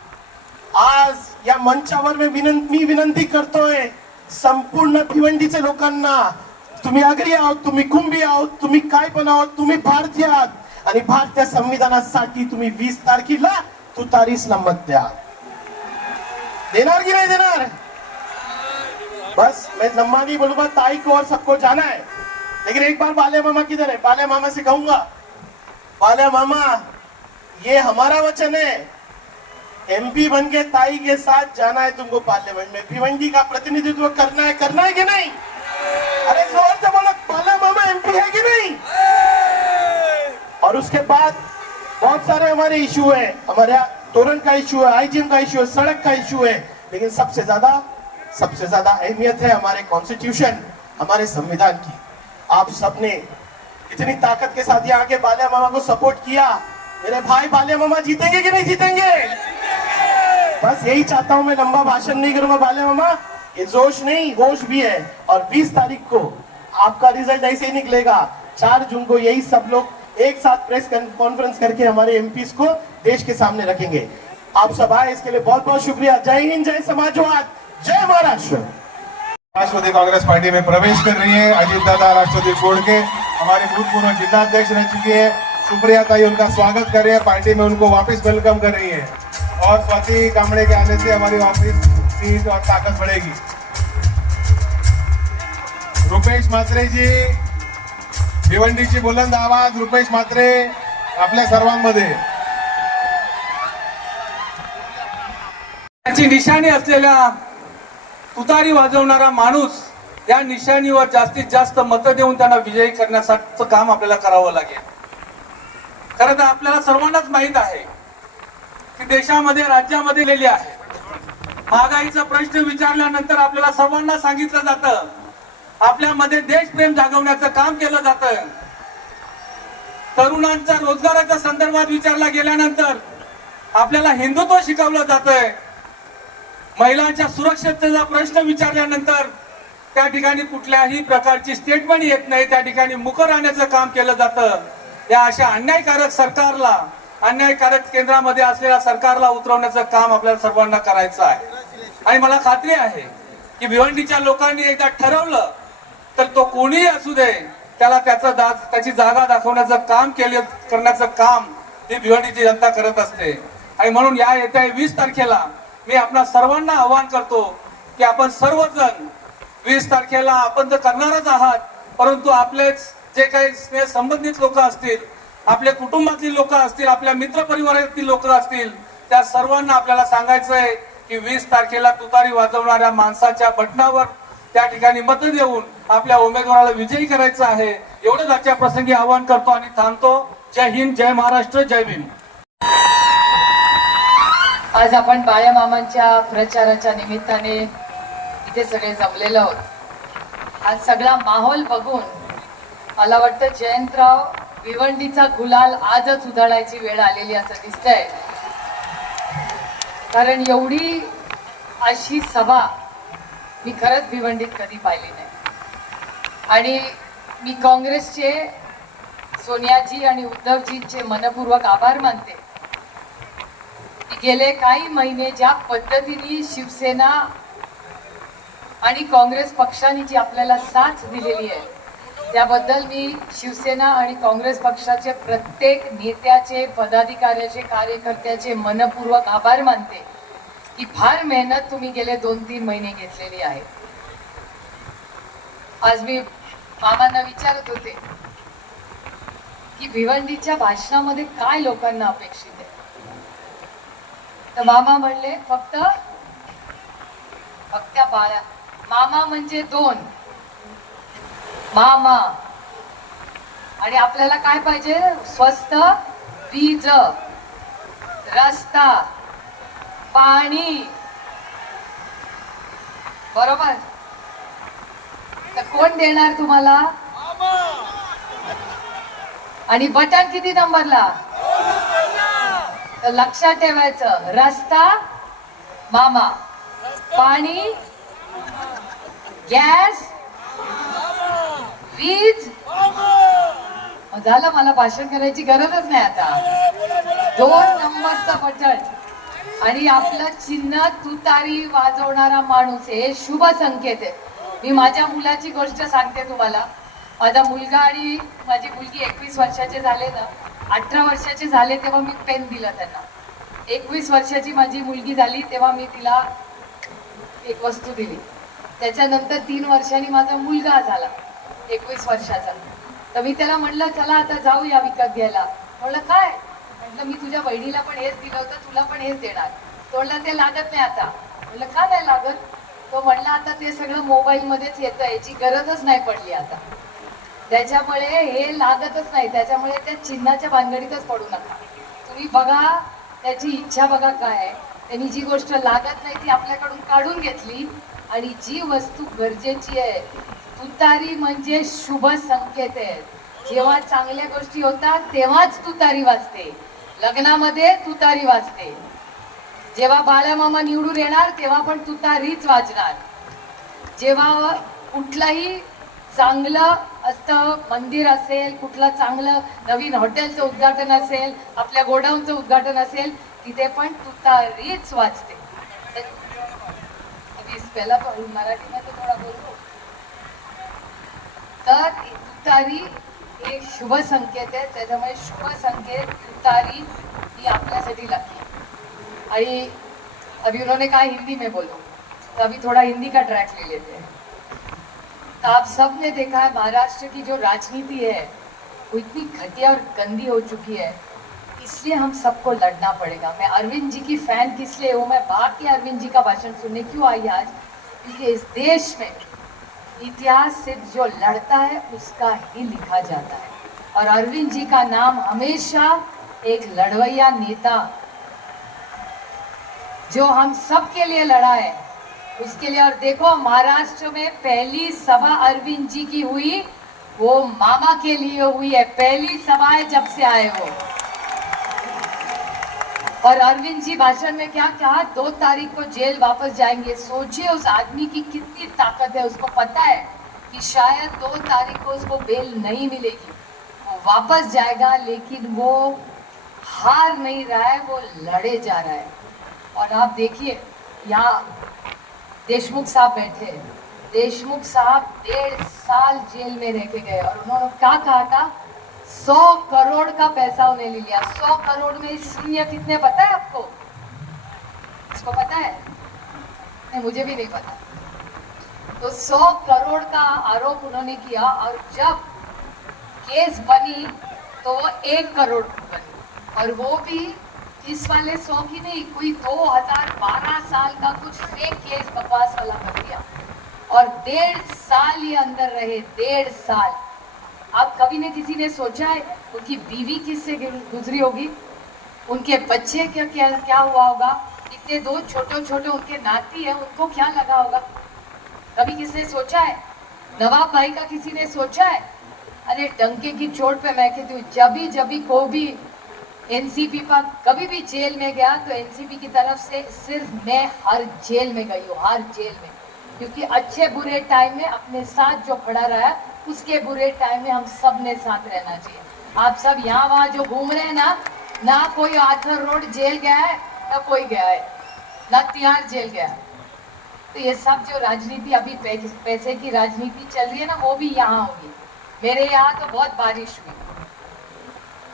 आज या मंचावर में विनंती करतोय संपूर्ण भिवंडीचे लोकांना, तुम्ही आगरी आहोत, तुम्ही कुंभी आहोत, तुम्ही काय पण आहोत, तुम्ही भारतीय आहात आणि भारतीय संविधानासाठी तुम्ही 20 तारखेला तुतारीसला मत द्या. देणार की नहीं देणार? बस मैं लंबा नहीं बोलूंगा, ताई को और सबको जाना है. लेकिन एक बार बाले मामा किधर है? बाले मामा से कहूंगा, बाले मामा ये हमारा वचन है, एमपी बन के ताई के साथ जाना है तुमको पार्लियामेंट में, भिवंडी का प्रतिनिधित्व करना है कि नहीं? अरे जोर से बोलो, बाले मामा एमपी है कि नहीं? और उसके बाद बहुत सारे हमारे इशू है, हमारे तोरण का इशू है, आईजीएम का इशू है, सड़क का इशू है, लेकिन सबसे ज्यादा अहमियत है हमारे कॉन्स्टिट्यूशन, हमारे संविधान की. आप सबने इतनी ताकत के साथ यहाँ के बाले मामा को सपोर्ट किया. मेरे भाई बाले मामा जीतेंगे कि नहीं जीतेंगे? बस यही चाहता हूं. मैं लंबा भाषण नहीं करूंगा. बाले मामा, ये जोश नहीं, होश भी है. और 20 तारीख को आपका रिजल्ट ऐसे ही निकलेगा. 4 जून को यही सब लोग एक साथ प्रेस कॉन्फ्रेंस करके हमारे एमपीज को देश के सामने रखेंगे. आप सब आए, इसके लिए बहुत बहुत शुक्रिया. जय हिंद, जय समाजवाद, जय महाराष्ट्र. राष्ट्रवादी कांग्रेस पार्टी में प्रवेश कर रही है. अजीत दादा राष्ट्रवादी छोड़ के हमारी भूतपूर्व जिलाध्यक्ष रह चुकी है सुप्रिया ताई, उनका स्वागत कर रही है, पार्टी में उनको वापस वेलकम कर रही है. और स्वाति कामड़े के आने से हमारी ऑफिस सीट और ताकत बढ़ेगी. रुपेश म्हात्रे जी, भिवंडीची बुलंद आवाज. रुपेश म्हात्रे आपल्या सर्वांमध्ये. त्याची निशाणी असलेल्या तुतारी वाजवणारा माणूस, या निशाणीवर जास्तीत जास्त मतं देऊन त्यांना विजयी करण्याचं काम आपल्याला करावं लागेल. खरं तर आपल्याला सर्वांनाच माहित आहे की देशामध्ये, राज्यामध्ये गेलेली आहे. महागाईचा प्रश्न विचारल्यानंतर आपल्याला सर्वांना सांगितलं जातं, आपल्यामध्ये देशप्रेम जागवण्याचं काम केलं जातं. तरुणांचा रोजगाराच्या संदर्भात विचारला गेल्यानंतर आपल्याला हिंदुत्व शिकवलं जातंय. महिलांच्या सुरक्षेचा प्रश्न विचारल्यानंतर त्या ठिकाणी कुठल्याही प्रकारची स्टेटमेंट येत नाही, त्या ठिकाणी मुखर राहण्याचं काम केलं जातं. या अशा अन्यायकारक सरकारला, अन्यायकारक केंद्रामध्ये असलेल्या सरकारला उतरवण्याचं काम आपल्याला सर्वांना करायचं आहे. आणि मला खात्री आहे की भिवंडीच्या लोकांनी एकदा ठरवलं तर तो कोणीही असू दे, त्याला त्याची जागा दाखवण्याचं काम करण्याचं काम ही भिवंडीची जनता करत असते. आणि म्हणून या येत्या 20 तारखेला मी आपणा सर्वांना आवाहन करतो की आपण सर्वजण 20 तारखेला आपण तर करणारच आहात, परंतु आपलेच जे काही स्नेह संबंधित लोक असतील, आपले कुटुंबातली लोक असतील, आपल्या मित्र परिवारातील लोक असतील, त्या सर्वांना आपल्याला सांगायचंय की 20 तारखेला तुतारी वाजवणाऱ्या माणसाच्या बटनावर त्या ठिकाणी मत देऊन आपल्या उमेदवाराला विजयी करायचं आहे. एवढंच आजच्या प्रसंगी आवाहन करतो आणि थांबतो. जय हिंद, जय महाराष्ट्र, जय भीम. आज आपण बाळ्यामामांच्या प्रचाराच्या निमित्ताने इथे सगळे जमलेलो आहोत. आज सगळा माहोल बघून मला वाटतं जयंतराव, भिवंडीचा गुलाल आजच उधळायची वेळ आलेली असं दिसतंय. कारण एवढी अशी सभा मी खरंच भिवंडीत कधी पाहिली नाही. आणि मी काँग्रेसचे सोनियाजी आणि उद्धवजींचे मनपूर्वक आभार मानते की गेले काही महिने ज्या पद्धतीने शिवसेना आणि काँग्रेस पक्षाने जी आपल्याला साथ दिलेली आहे त्याबद्दल मी शिवसेना आणि काँग्रेस पक्षाचे प्रत्येक नेत्याचे, पदाधिकाऱ्याचे, कार्यकर्त्याचे मनपूर्वक आभार मानते की फार मेहनत तुम्ही गेले 2-3 महिने घेतलेली आहे. आज मी मामांना विचारत होते की भिवंडीच्या भाषणामध्ये काय लोकांना अपेक्षित आहे. तर मामा म्हणले फक्त बाळा. मामा म्हणजे 2 मामा. आणि आपल्याला काय पाहिजे? स्वस्त वीज, रस्ता, पाणी. बरोबर? तर कोण देणार तुम्हाला? आणि बटन किती नंबरला? तर लक्षात ठेवायचं, रस्ता मामा, पाणी, गॅस, वीज. झालं, मला भाषण करायची गरजच नाही आता. 2 नंबरचं बटन. आणि आपलं चिन्ह तुतारी वाजवणारा माणूस हे शुभ संकेत आहे. मी माझ्या मुलाची गोष्ट सांगते तुम्हाला. माझा मुलगा आणि माझी मुलगी 21 वर्षाचे झाले ना, 18 वर्षाचे झाले तेव्हा मी पेन दिलं त्यांना. 21 वर्षाची माझी मुलगी झाली तेव्हा मी तिला एक वस्तू दिली. त्याच्यानंतर 3 वर्षांनी माझा मुलगा झाला 21 वर्षाचा. तर मी त्याला म्हणलं चला आता जाऊया विकत घ्यायला. म्हणलं काय? म्हटलं मी तुझ्या बहिणीला पण हेच दिलं होतं, तुला पण हेच देणार. तो म्हणला ते लागत नाही आता. म्हणलं का नाही लागत? तो म्हणला आता ते सगळं मोबाईल मध्येच येतं, याची गरजच नाही पडली आता, त्याच्यामुळे हे लागतच नाही. त्याच्यामुळे त्या चिन्हाच्या भानगडीतच पडू नका. तुम्ही बघा त्याची इच्छा बघा काय आहे. त्यांनी जी गोष्ट लागत नाही ती आपल्याकडून काढून घेतली आणि जी वस्तू गरजेची आहे, तुतारी म्हणजे शुभ संकेत आहे. जेव्हा चांगल्या गोष्टी होतात तेव्हाच तुतारी वाजते. लग्नामध्ये तुतारी वाजते. जेव्हा बाळामामा निवडून येणार तेव्हा पण तुतारीच वाजणार. जेव्हा कुठलाही चांगलं असतं, मंदिर असेल, कुठलं चांगलं नवीन हॉटेलचं उद्घाटन असेल, आपल्या गोडाऊनचं उद्घाटन असेल, तिथे पण तुतारीच वाजते. अभी पहला तो मराठी में तो थोड़ा बोलो. तर तुतारी एक शुभ संकेत है. त्याच्यामुळे शुभ संकेत तुतारी ही आपल्यासाठी लागते. आणि अभी उन्होंने कहा हिंदी में बोलो, तो अभी थोड़ा हिंदी का ट्रैक ले लेते हैं. तो आप सब ने देखा है महाराष्ट्र की जो राजनीति है वो इतनी घटिया और गंदी हो चुकी है, इसलिए हम सबको लड़ना पड़ेगा. मैं अरविंद जी की फैन किस लिए हूँ? मैं बाकी अरविंद जी का भाषण सुनने क्यों आई आज? क्योंकि इस देश में इतिहास सिर्फ जो लड़ता है उसका ही लिखा जाता है. और अरविंद जी का नाम हमेशा एक लड़वैया नेता जो हम सब के लिए लड़ा है उसके लिए. और देखो महाराष्ट्र में पहली सभा अरविंद जी की हुई, वो मामा के लिए हुई है. पहली सभा है जब से आए हो. और अरविंद जी भाषण में क्या कहा? 2 तारीख को जेल वापस जाएंगे. सोचिए उस आदमी की कितनी ताकत है. उसको पता है कि शायद 2 तारीख को उसको बेल नहीं मिलेगी, वो वापस जाएगा, लेकिन वो हार नहीं रहा है, वो लड़े जा रहा है. और आप देखिए यहाँ देशमुख साहब बैठे. देशमुख साहब 1.5 साल जेल में रह के गए और उन्होंने क्या कहा था? 100 करोड़ का पैसा उन्हें ले लिया. 100 करोड़ में शून्य कितने पता है आपको? इसको पता है? नहीं, मुझे भी नहीं पता. तो 100 करोड़ का आरोप उन्होंने किया और जब केस बनी तो वो 1 करोड़ बनी. और वो भी इस वाले 100 की नहीं, कोई 2012 साल का कुछ फेक केस बकवास वाला कर दिया. और 1.5 साल ये अंदर रहे. 1.5 साल. आप कभी ने किसी ने सोचा है उनकी बीवी किससे गुजरी होगी? उनके बच्चे क्या हुआ होगा? इतने 2 छोटे उनके नाती है, उनको क्या लगा होगा? कभी किसने सोचा है? नवाब भाई का किसी ने सोचा है? अरे डंके की चोट पे मैं कहती हूँ, जब भी को भी एनसीपी पर कभी भी जेल में गया तो एनसीपी की तरफ से सिर्फ मैं हर जेल में गई हूँ, हर जेल में, क्योंकि अच्छे बुरे टाइम में अपने साथ जो खड़ा रहा है उसके बुरे टाइम में हम सब ने साथ रहना चाहिए। आप सब यहाँ वहाँ जो घूम रहे हैं ना कोई आर्थर रोड जेल गया है, ना कोई गया है, ना तिहाड़ जेल गया है। तो ये सब जो राजनीति अभी पैसे की राजनीति चल रही है ना, वो भी यहाँ होगी। मेरे यहाँ तो बहुत बारिश हुई,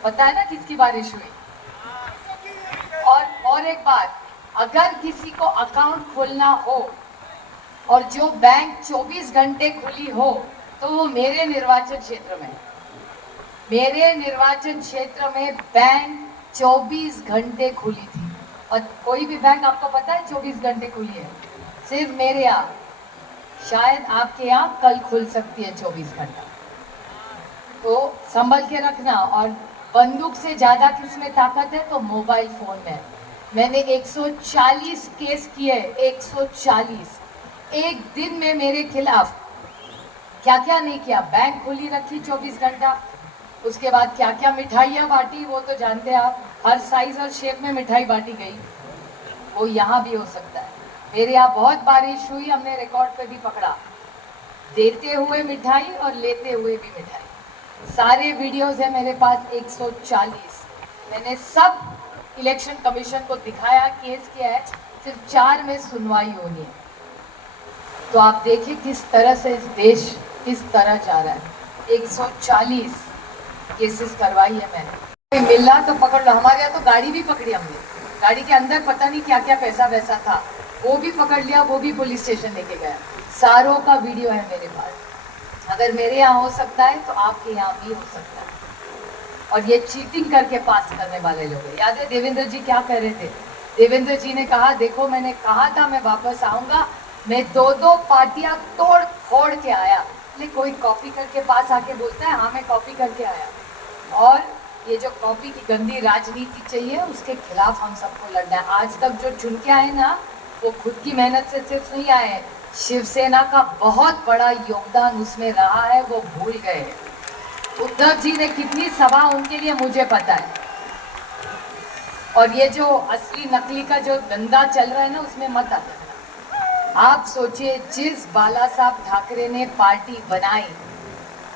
पता है ना किसकी बारिश हुई। और एक बात, अगर किसी को अकाउंट खोलना हो और जो बैंक 24 घंटे खुली हो तो वो मेरे निर्वाचन क्षेत्र में, मेरे निर्वाचन क्षेत्र में बैंक 24 घंटे खुली थी। और कोई भी बैंक आपको पता है 24 घंटे खुली है? सिर्फ मेरे यहाँ, शायद आपके यहाँ कल खुल सकती है 24 घंटा। तो संभल के रखना। और बंदूक से ज्यादा किसमें ताकत है? तो मोबाइल फोन में। मैंने 140 केस किए, 140 एक दिन में मेरे खिलाफ। क्या क्या नहीं किया, बैंक खुली रखी 24 घंटा, उसके बाद क्या क्या मिठाइयाँ बांटी वो तो जानते हैं आप, हर साइज और शेप में मिठाई बांटी गई। वो यहाँ भी हो सकता है। मेरे यहाँ बहुत बारिश हुई, हमने रिकॉर्ड पे भी पकड़ा, देते हुए मिठाई और लेते हुए भी मिठाई। सारे वीडियोस है मेरे पास 140। मैंने सब इलेक्शन कमीशन को दिखाया, केस किया है, सिर्फ 4 में सुनवाई होनी है। तो आप देखिए किस तरह से इस देश किस तरह जा रहा है। 140 केसेस करवाई है मैंने। मिला तो पकड़ लो। हमारे यहाँ तो गाड़ी भी पकड़ी हमने, गाड़ी के अंदर पता नहीं क्या क्या पैसा वैसा था, वो भी पकड़ लिया, वो भी पुलिस स्टेशन लेके गया। सारों का वीडियो है मेरे पास। अगर मेरे यहाँ हो सकता है तो आपके यहाँ भी हो सकता है। और ये चीटिंग करके पास करने वाले लोग हैं। याद है देवेंद्र जी क्या कह रहे थे? देवेंद्र जी ने कहा, देखो मैंने कहा था मैं वापस आऊंगा, मैं 2-2 पार्टियां तोड़ फोड़ के आया। लेकिन कोई कॉपी करके पास आके बोलता है हाँ मैं कॉपी करके आया। और ये जो कॉपी की गंदी राजनीति चाहिए उसके खिलाफ हम सबको लड़ना है। आज तक जो चुन के आए ना, वो खुद की मेहनत से सिर्फ नहीं आए, शिवसेना का बहुत बड़ा योगदान उसमें रहा है, वो भूल गए। उद्धव जी ने कितनी सभा उनके लिए मुझे पता है। और ये जो असली नकली का जो धंधा चल रहा है ना, उसमें मत आना। आप सोचिए, जिस बाला साहब ठाकरे ने पार्टी बनाई,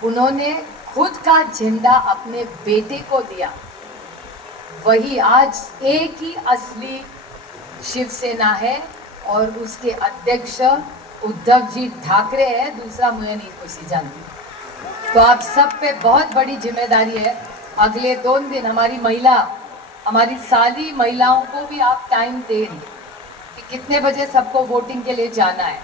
उन्होंने खुद का झंडा अपने बेटे को दिया। वही आज एक ही असली शिवसेना है और उसके अध्यक्ष उद्धव जी ठाकरे है, दूसरा मुझे नहीं कुछ जानती। तो आप सब पे बहुत बड़ी जिम्मेदारी है। अगले 2 दिन हमारी सारी महिलाओं को भी आप टाइम दे रही कि कितने बजे सबको वोटिंग के लिए जाना है।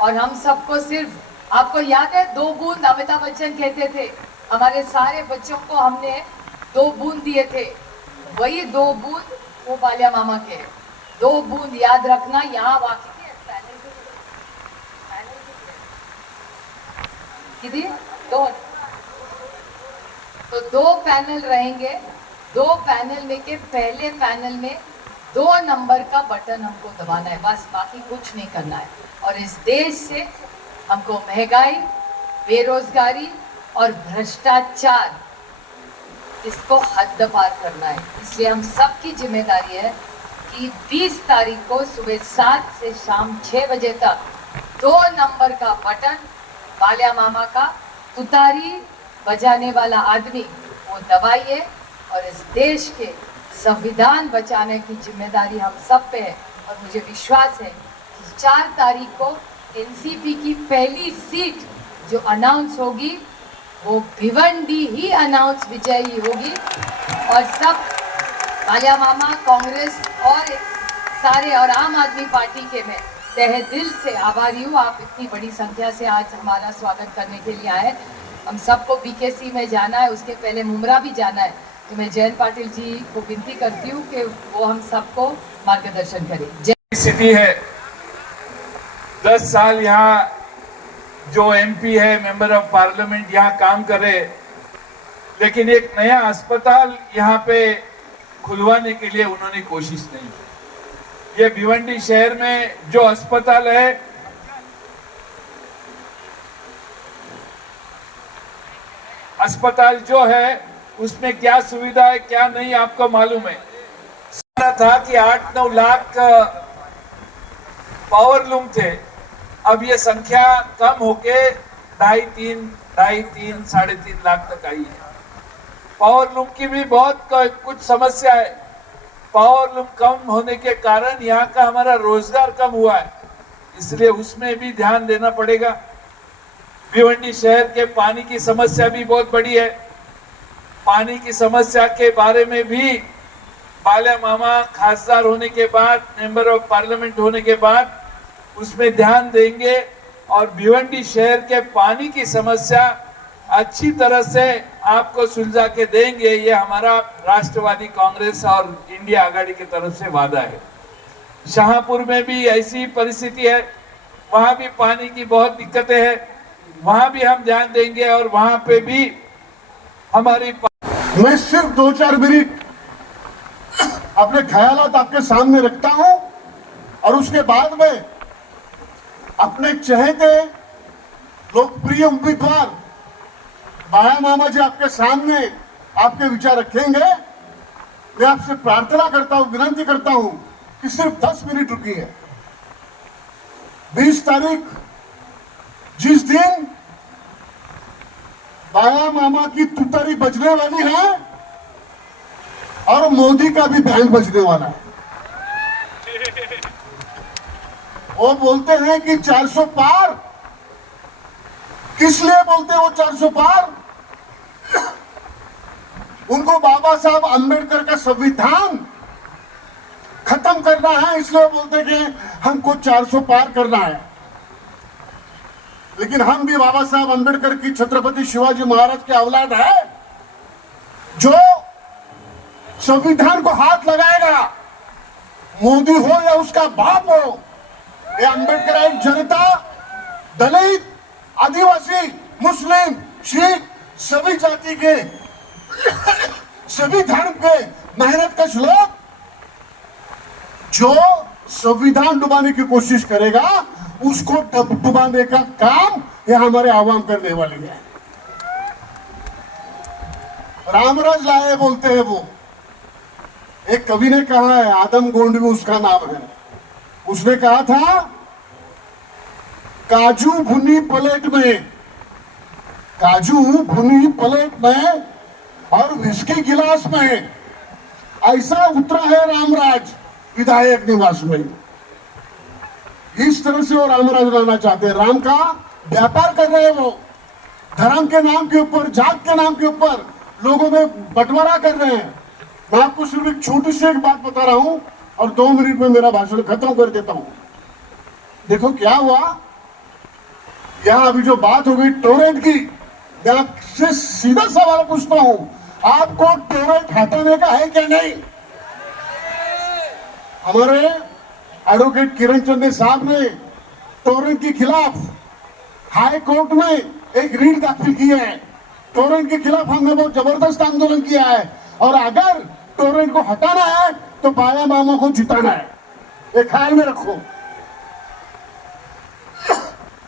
और हम सबको सिर्फ, आपको याद है 2 बूंद अमिताभ बच्चन कहते थे, हमारे सारे बच्चों को हमने 2 बूंद दिए थे। वही 2 बूंद वो बालिया मामा के 2 बूंद याद रखना। यहाँ वाकई कितनी 2, तो 2 पैनल रहेंगे। 2 पैनल में के पहले पैनल में 2 नंबर का बटन हमको दबाना है, बस, बाकी कुछ नहीं करना है। और इस देश से हमको महंगाई, बेरोजगारी और भ्रष्टाचार, इसको हद पार करना है। इसलिए हम सबकी जिम्मेदारी है कि 20 तारीख को सुबह 7 से शाम 6 बजे तक 2 नंबर का बटन, बालिया मामा का तुतारी बजाने वाला आदमी, वो दबाइए। और इस देश के संविधान बचाने की जिम्मेदारी हम सब पे है। और मुझे विश्वास है कि 4 तारीख को एनसीपी की पहली सीट जो अनाउंस होगी वो भिवंडी ही अनाउंस विजयी होगी। और सब बालिया मामा, कांग्रेस और सारे और आम आदमी पार्टी के मैं तहे दिल से आभारी हूँ। आप इतनी बड़ी संख्या से आज हमारा स्वागत करने के लिए आए। हम सबको बीकेसी में जाना है, उसके पहले मुमरा भी जाना है। तो मैं जयंत पाटिल जी को विनती करती हूँ कि वो हम सबको मार्गदर्शन करें। स्थिति है 10 साल यहाँ जो एमपी है, मेंबर ऑफ पार्लियामेंट, यहाँ काम करे, लेकिन एक नया अस्पताल यहाँ पे खुलवाने के लिए उन्होंने कोशिश नहीं की। ये भिवंडी शहर में जो अस्पताल है, अस्पताल जो है उसमें क्या सुविधा है क्या नहीं आपको मालूम है। था कि 8-9 लाख पावर लूम थे, अब ये संख्या कम होके 2.5-3, 3.5 लाख तक आई है। पावर लूम की भी बहुत कुछ समस्या है। पावर लूम कम होने के कारण यहाँ का हमारा रोजगार कम हुआ है, इसलिए उसमें भी ध्यान देना पड़ेगा। भिवंडी शहर के पानी की समस्या भी बहुत बड़ी है। पानी की समस्या के बारे में भी बाला मामा खासदार होने के बाद, मेंबर ऑफ पार्लियामेंट होने के बाद उसमें ध्यान देंगे और भिवंडी शहर के पानी की समस्या अच्छी तरह से आपको सुलझा के देंगे। ये हमारा राष्ट्रवादी कांग्रेस और इंडिया आघाड़ी की तरफ से वादा है। शाहपुर में भी ऐसी परिस्थिति है, वहां भी पानी की बहुत दिक्कतें हैं, वहां भी हम ध्यान देंगे और वहां पे भी हमारी। मैं सिर्फ 2-4 मिनट अपने ख्यालात आपके सामने रखता हूं और उसके बाद में अपने चहेते लोकप्रिय उम्मीदवार बाला मामा जी आपके सामने आपके विचार रखेंगे। मैं आपसे प्रार्थना करता हूं, विनती करता हूं कि सिर्फ 10 मिनट रुकिए। 20 तारीख जिस दिन बाला मामा की तुतारी बजने वाली है और मोदी का भी बैंड बजने वाला है। वो बोलते हैं कि 400 पार, किस लिए बोलते हैं वो 400 पार? उनको बाबा साहब अंबेडकर का संविधान खत्म करना है, इसलिए बोलते कि हमको 400 पार करना है। लेकिन हम भी बाबा साहब अंबेडकर की छत्रपति शिवाजी महाराज के औलाद है। जो संविधान को हाथ लगाएगा, मोदी हो या उसका बाप हो, ये अंबेडकर एक जनता, दलित, आदिवासी, मुस्लिम, सिख, सभी जाति के, सभी धर्म के मेहनत कश लोग जो संविधान डुबाने की कोशिश करेगा, उसको डुबाने का काम ये हमारे आवाम करने वाली है। रामराज लाए बोलते हैं वो। एक कवि ने कहा है, आदम गोंडवी उसका नाम है, उसने कहा था काजू भुनी प्लेट में, काजू भुनी प्लेट में और विस्की गिलास में, ऐसा उतरा है रामराज विधायक निवास में। इस तरह से वो रामराज लाना चाहते हैं। राम का व्यापार कर रहे हैं वो, धर्म के नाम के ऊपर, जात के नाम के ऊपर लोगों में बंटवारा कर रहे हैं। मैं आपको सिर्फ एक छोटी सी एक बात बता रहा हूं और 2 मिनट में मेरा भाषण खत्म कर देता हूं। देखो क्या हुआ, यहां अभी जो बात हो गई टोरेंट की, मैं आपसे सीधा सवाल पूछता हूं, आपको टोरेंट हटाने का है क्या नहीं? हमारे एडवोकेट किरण चंदे साहब ने टोरेंट के खिलाफ हाई कोर्ट में एक रीट दाखिल की है। टोरेंट के खिलाफ हमने बहुत जबरदस्त आंदोलन किया है और अगर टोरेंट को हटाना है तो बाला मामा को जिताना है, ये ख्याल में रखो।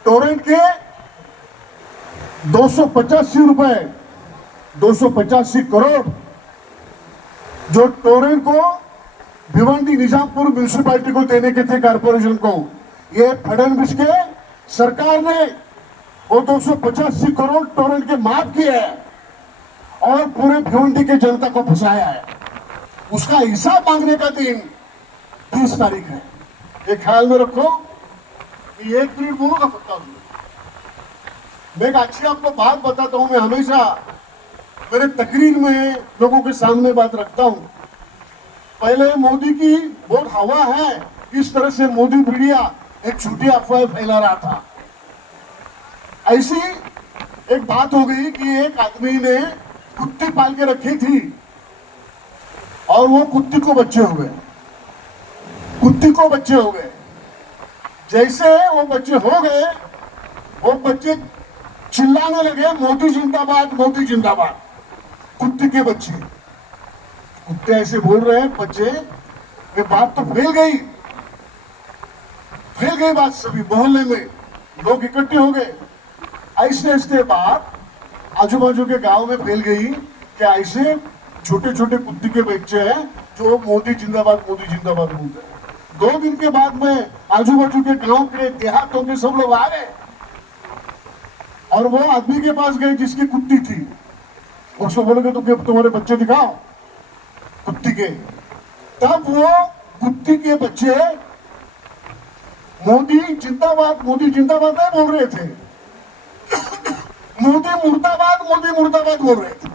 टोरेंट के 285 रुपए, 285 करोड़ जो टोरेंट को भिवंडी निजामपुर म्यूनिसिपैलिटी को देने के थे, कारपोरेशन को, ये फडणवीस के सरकार ने वो 285 करोड़ टोरेंट के माफ किए हैं और पूरे भिवंडी के जनता को फंसाया है। उसका हिसाब मांगने का दिन 30 तारीख है, ये ख्याल में रखो। कि 1 मिनट बोलूंगा फक्का। मैं एक अच्छी आपको बात बताता हूं, मैं हमेशा मेरे तकरीर में लोगों के सामने बात रखता हूं। पहले मोदी की बहुत हवा है, इस तरह से मोदी मीडिया एक झूठी अफवाह फैला रहा था। ऐसी एक बात हो गई कि एक आदमी ने कुत्ते पाल के रखी थी और वो कुत्ते को बच्चे हो गए, कुत्ते को बच्चे हो गए। जैसे वो बच्चे हो गए, वो बच्चे चिल्लाने लगे, मोदी जिंदाबाद, मोदी जिंदाबाद। कुत्ते के बच्चे, कुत्ते ऐसे बोल रहे हैं बच्चे, ये बात तो फैल गई बात, सभी मोहल्ले में लोग इकट्ठे हो गए। ऐसे ऐसे बात आजू बाजू के गांव में फैल गई कि ऐसे छोटे छोटे कुत्ते के बच्चे हैं जो मोदी जिंदाबाद बोलते हैं। 2 दिन के बाद में आजू बाजू के गांव के देहातों के सब लोग आ गए और वो आदमी के पास गए जिसकी कुत्ती थी। उसको बोलोगे तो तुम्हारे बच्चे दिखाओ कुत्ती के। तब वो कुत्ती के बच्चे मोदी जिंदाबाद नहीं बोल रहे थे, मोदी मुर्दाबाद बोल रहे थे।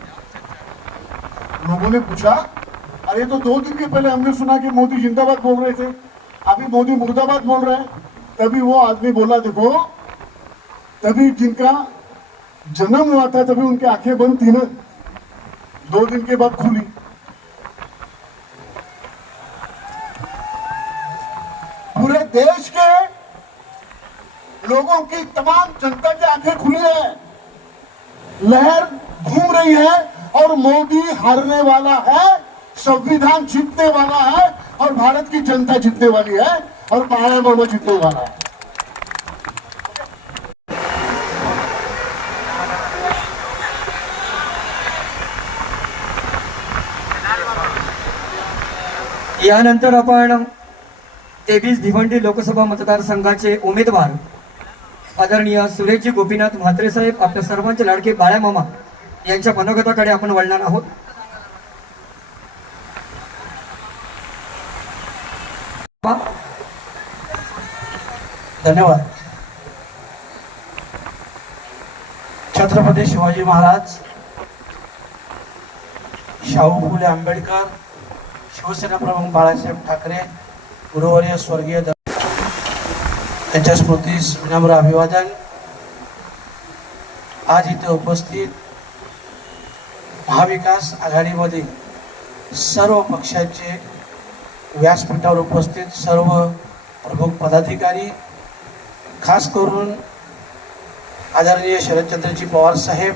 लोगों ने पूछा, अरे तो 2 दिन के पहले हमने सुना कि मोदी जिंदाबाद बोल रहे थे, अभी मोदी मुर्दाबाद बोल रहे हैं। तभी वो आदमी बोला, देखो तभी जिनका जन्म हुआ था तभी उनकी आंखें बंद थी ना, 2 दिन के बाद खुली। पूरे देश के लोगों की, तमाम जनता की आंखें खुली है, लहर घूम रही है और मोदी हारने वाला है, संविधान जीतने वाला है और भारत की जनता जीतने वाली है और बाला मामा जीतने वाला है। यानंतर आपण 23 भिवंडी लोकसभा मतदारसंघाचे उमेदवार आदरणीय सुरेशजी गोपीनाथ म्हात्रे साहेब, आपल्या सर्वांचे लाडके बाळा मामा यांच्या मनोगताकडे आपण वळणार आहोत। धन्यवाद। छत्रपती शिवाजी महाराज, शाहू फुले आंबेडकर, शिवसेना प्रमुख बाळासाहेब ठाकरे, गुरुवर्य स्वर्गीय त्यांच्या स्मृतीस विनम्र अभिवादन। आज इथे उपस्थित महाविकास आघाडीमधील सर्व पक्षांचे, व्यासपीठावर उपस्थित सर्व प्रमुख पदाधिकारी, खास करून आदरणीय शरदचंद्रजी पवार साहेब,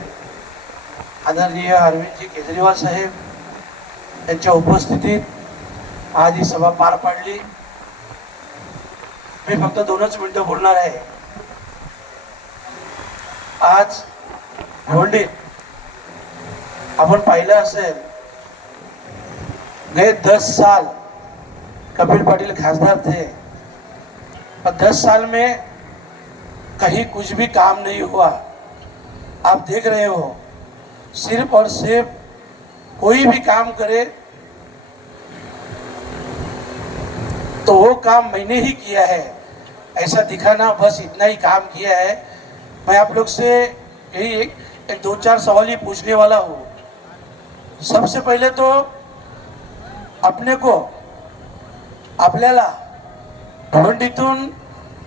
आदरणीय अरविंदजी केजरीवाल साहेब यांच्या उपस्थितीत आज ही सभा पार पाडली। मी फक्त 2च मिनिटं बोलणार आहे। आज भिवंडीत आपण पाहिलं असेल, गए 10 साल कपिल पाटिल खासदार थे, पर 10 साल में कहीं कुछ भी काम नहीं हुआ। आप देख रहे हो, सिर्फ और सिर्फ कोई भी काम करे तो वो काम मैंने ही किया है ऐसा दिखाना, बस इतना ही काम किया है। मैं आप लोग से यही एक 2-4 सवाल ही पूछने वाला हूँ। सबसे पहले तो अपने को, आपल्याला भिवंडीतून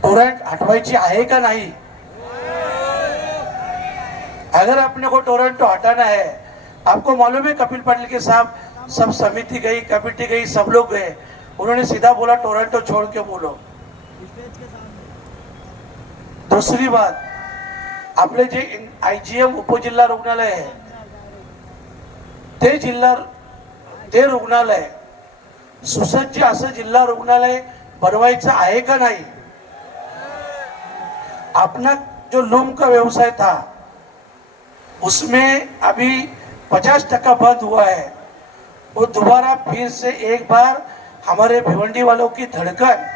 टोरेंट हटवायची आहे का नहीं? अगर अपने को टोरंटो हटाना है, आपको मालूम है कपिल पाटिल के साथ सब समिति गई, कमेटी गई, सब लोग गए, उन्होंने सीधा बोला टोरंटो छोड़ के बोलो। दूसरी बात, आपले जे IGM उपजिल्हा रुग्णालय आहे, ते रुग्णालय सुसज्ज असं जिल्हा रुग्णालय बनवायचं आहे का नाही? अपना जो लूम का व्यवसाय था उसमें अभी 50% बंद हुआ है। वो दोबारा फिर से एक बार हमारे भिवंडी वालों की धड़कन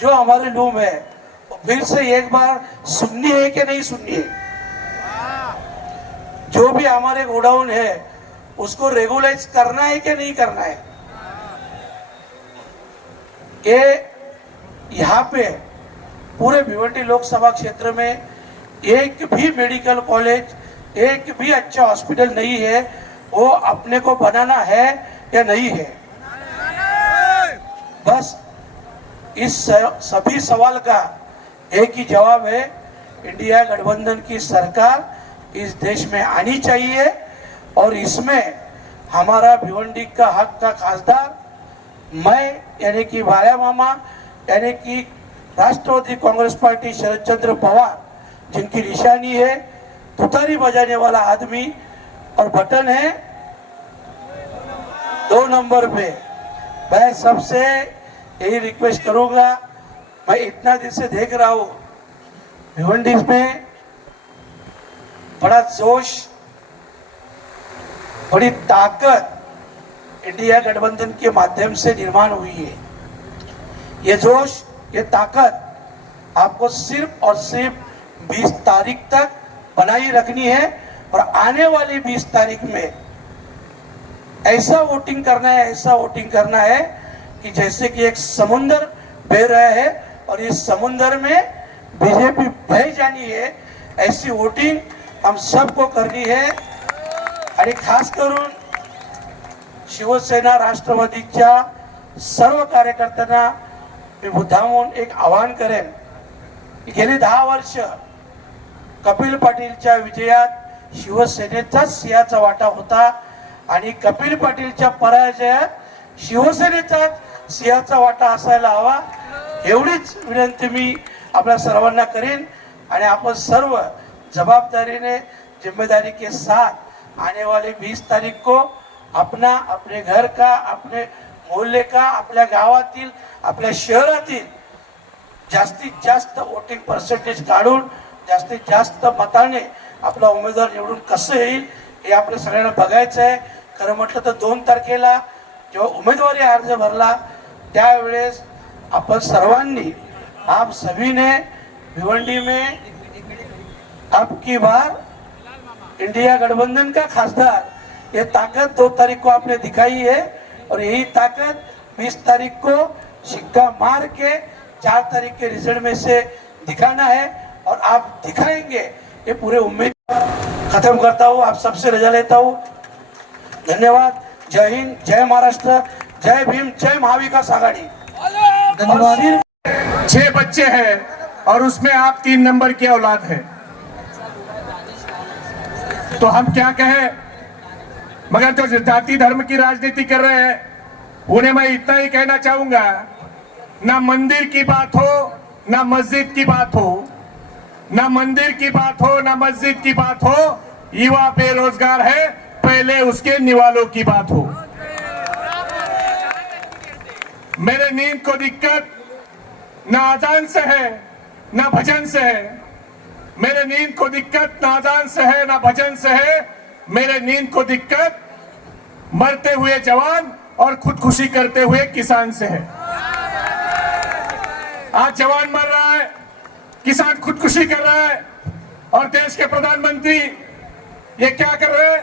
जो हमारे लूम है वो फिर से एक बार सुननी है कि नहीं सुननी है? जो भी हमारे गोडाउन है उसको रेगुलाइज करना है कि नहीं करना है? ये यहाँ पे पूरे भिवंडी लोकसभा क्षेत्र में एक भी मेडिकल कॉलेज, एक भी अच्छा हॉस्पिटल नहीं है, वो अपने को बनाना है या नहीं है? बस इस सभी सवाल का एक ही जवाब है, इंडिया गठबंधन की सरकार इस देश में आनी चाहिए और इसमें हमारा भिवंडी का हक का खासदार मैं यानी कि बाला मामा यानी कि राष्ट्रवादी कांग्रेस पार्टी शरदचंद्र पवार, जिनकी निशानी है तुतारी बजाने वाला आदमी और बटन है 2 नंबर पे। मैं सबसे यही रिक्वेस्ट करूंगा, मैं इतना दिन से देख रहा हूं भिवंडी में बड़ा जोश बड़ी ताकत इंडिया गठबंधन के माध्यम से निर्माण हुई है। ये जोश, ये ताकत आपको सिर्फ और सिर्फ 20 तारीख तक बनाई रखनी है और आने वाली 20 तारीख में ऐसा वोटिंग करना है, ऐसा वोटिंग करना है कि जैसे कि एक समुंदर बह रहा है और इस समुंदर में बीजेपी बह जानी है, ऐसी वोटिंग हम सबको करनी है। आणि खास करून शिवसेना राष्ट्रवादीच्या सर्व कार्यकर्त्यांना मी मुद्दामून एक आवाहन करेन की गेली 10 वर्ष कपिल पाटीलच्या विजयात शिवसेनेचाच सिंहाचा वाटा होता आणि कपिल पाटीलच्या पराजयात शिवसेनेचाच सिंहाचा वाटा असायला हवा, एवढीच विनंती मी आपल्या सर्वांना करेन। आणि आपण सर्व जवाबदारीने, जिम्मेदारी के साथ आने वाले 20 तारीख को अपना, अपने घर का, अपने मोहल्ले का, आपल्या गावातील, आपल्या शहरातील जास्तीत जास्त वोटिंग पर्सेंटेज काढून जास्तीत जास्त मताने आपला उमेदवार निवडून कसं येईल हे आपल्या सगळ्यांना बघायचं आहे। खरं म्हटलं तर 2 तारखेला जेव्हा उमेदवारी अर्ज भरला त्यावेळेस आपण सर्वांनी, आप सभी ने भिवंडी में अब की बार इंडिया गठबंधन का खासदार, ये ताकत 2 तारीख को आपने दिखाई है और यही ताकत 20 तारीख को सिक्का मार के 4 तारीख के रिजल्ट में से दिखाना है और आप दिखाएंगे, ये पूरे उम्मीद खत्म करता हूँ, आप सबसे रजा लेता हूँ। धन्यवाद। जय हिंद, जय महाराष्ट्र, जय भीम, जय महाविकास आघाड़ी। धन्यवाद। 6 बच्चे हैं और उसमें आप 3 नंबर की औलाद है, तो हम क्या कहें। मगर जो जाति धर्म की राजनीति कर रहे हैं उन्हें मैं इतना ही कहना चाहूंगा, ना मंदिर की बात हो, ना मस्जिद की बात हो, ना मंदिर की बात हो, ना मस्जिद की बात हो। युवा बेरोजगार है, पहले उसके निवालों की बात हो। मेरे नींद को दिक्कत ना अजान से है ना भजन से है, मेरे नींद को दिक्कत ना अजान से है ना भजन से है, मेरे नींद को दिक्कत मरते हुए जवान और खुदकुशी करते हुए किसान से है। आज जवान मर रहा है, किसान खुदकुशी कर रहा है और देश के प्रधानमंत्री ये क्या कर रहे हैं।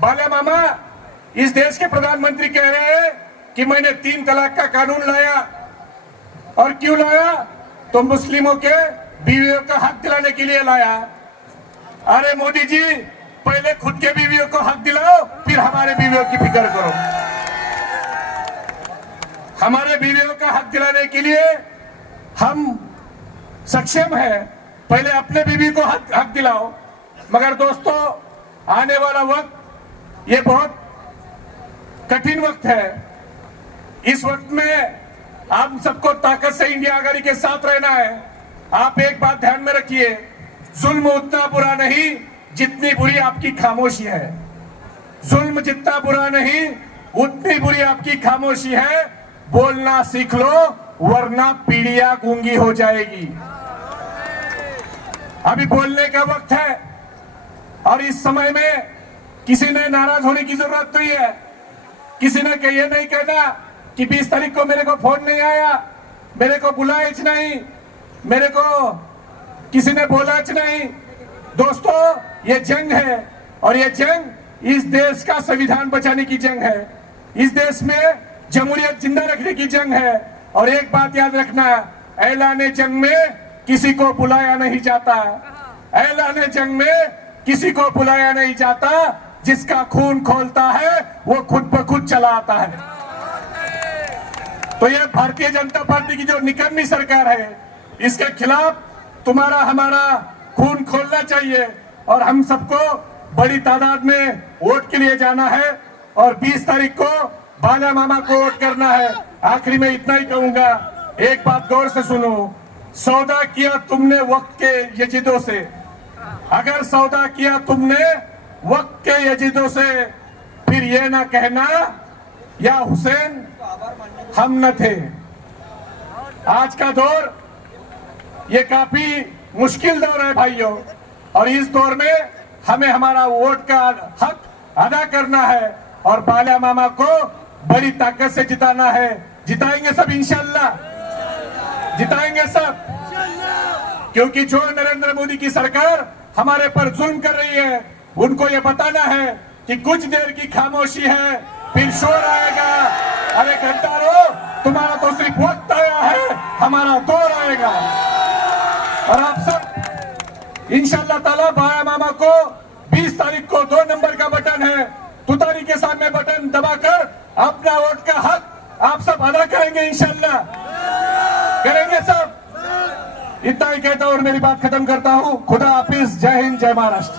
बाला मामा, इस देश के प्रधानमंत्री कह रहे हैं कि मैंने 3 तलाक का कानून लाया, और क्यों लाया, तो मुस्लिमों के बीवियों का हक दिलाने के लिए लाया। अरे मोदी जी, पहले खुद के बीवियों को हक दिलाओ, फिर हमारे बीवियों की फिक्र करो। हमारे बीवियों का हक दिलाने के लिए हम सक्षम है, पहले अपने बीवी को हक दिलाओ। मगर दोस्तों, आने वाला वक्त ये बहुत कठिन वक्त है। इस वक्त में आप सबको ताकत से इंडिया आघाड़ी के साथ रहना है। आप एक बात ध्यान में रखिए, जुल्म उतना बुरा नहीं जितनी बुरी आपकी खामोशी है। जुल्म जितना बुरा नहीं उतनी बुरी आपकी खामोशी है। बोलना सीख लो, वरना पीढ़ियां गूंगी हो जाएगी। अभी बोलने का वक्त है और इस समय में किसी ने नाराज होने की जरूरत नहीं है। किसी ने ये नहीं कहना कि 20 तारीख को मेरे को फोन नहीं आया, मेरे को बुलाया नहीं, मेरे को किसी ने बोला नहीं। दोस्तों, ये जंग है और ये जंग इस देश का संविधान बचाने की जंग है। इस देश में जमहूरियत जिंदा रखने की जंग है। और एक बात याद रखना, ऐलाने जंग में किसी को बुलाया नहीं जाता। ऐलाने जंग में किसी को बुलाया नहीं जाता। जिसका खून खोलता है वो खुद ब खुद चला आता है। तो ये भारतीय जनता पार्टी की जो निकम्मी सरकार है, इसके खिलाफ तुम्हारा हमारा खून खोलना चाहिए और हम सबको बड़ी तादाद में वोट के लिए जाना है और 20 तारीख को बाला मामा को वोट करना है। आखिरी में इतना ही कहूंगा, एक बात गौर से सुनो, सौदा किया तुमने वक्त के यजीदों से। अगर सौदा किया तुमने वक्त के यजीदों से, फिर ये ना कहना या हुसैन हम न थे। आज का दौर ये काफी मुश्किल दौर है भाइयों, और इस दौर में हमें हमारा वोट का हक अदा करना है और बाला मामा को बड़ी ताकत से जिताना है। जिताएंगे सब इंशाल्लाह, जिताएंगे सब, क्योंकि जो नरेंद्र मोदी की सरकार हमारे पर जुल्म कर रही है उनको ये बताना है कि कुछ देर की खामोशी है, फिर शोर आएगा। अरे गद्दारों, तुम्हारा तो सिर्फ वक्त आया है, हमारा दौर आएगा। और आप सब इंशाल्लाह ताला बाया मामा को 20 तारीख को 2 नंबर का बटन है, तुतारी के सामने बटन दबाकर अपना वोट का हक आप सब अदा करेंगे, इंशाल्लाह करेंगे सब। इतना ही कहता हूं और मेरी बात खत्म करता हूं। खुदा हाफिज, जय हिंद, जय महाराष्ट्र।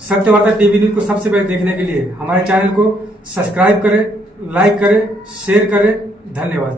सत्यवार्ता टीवी न्यूज को सबसे पहले देखने के लिए हमारे चैनल को सब्सक्राइब करें, लाइक करें, शेयर करें। धन्यवाद।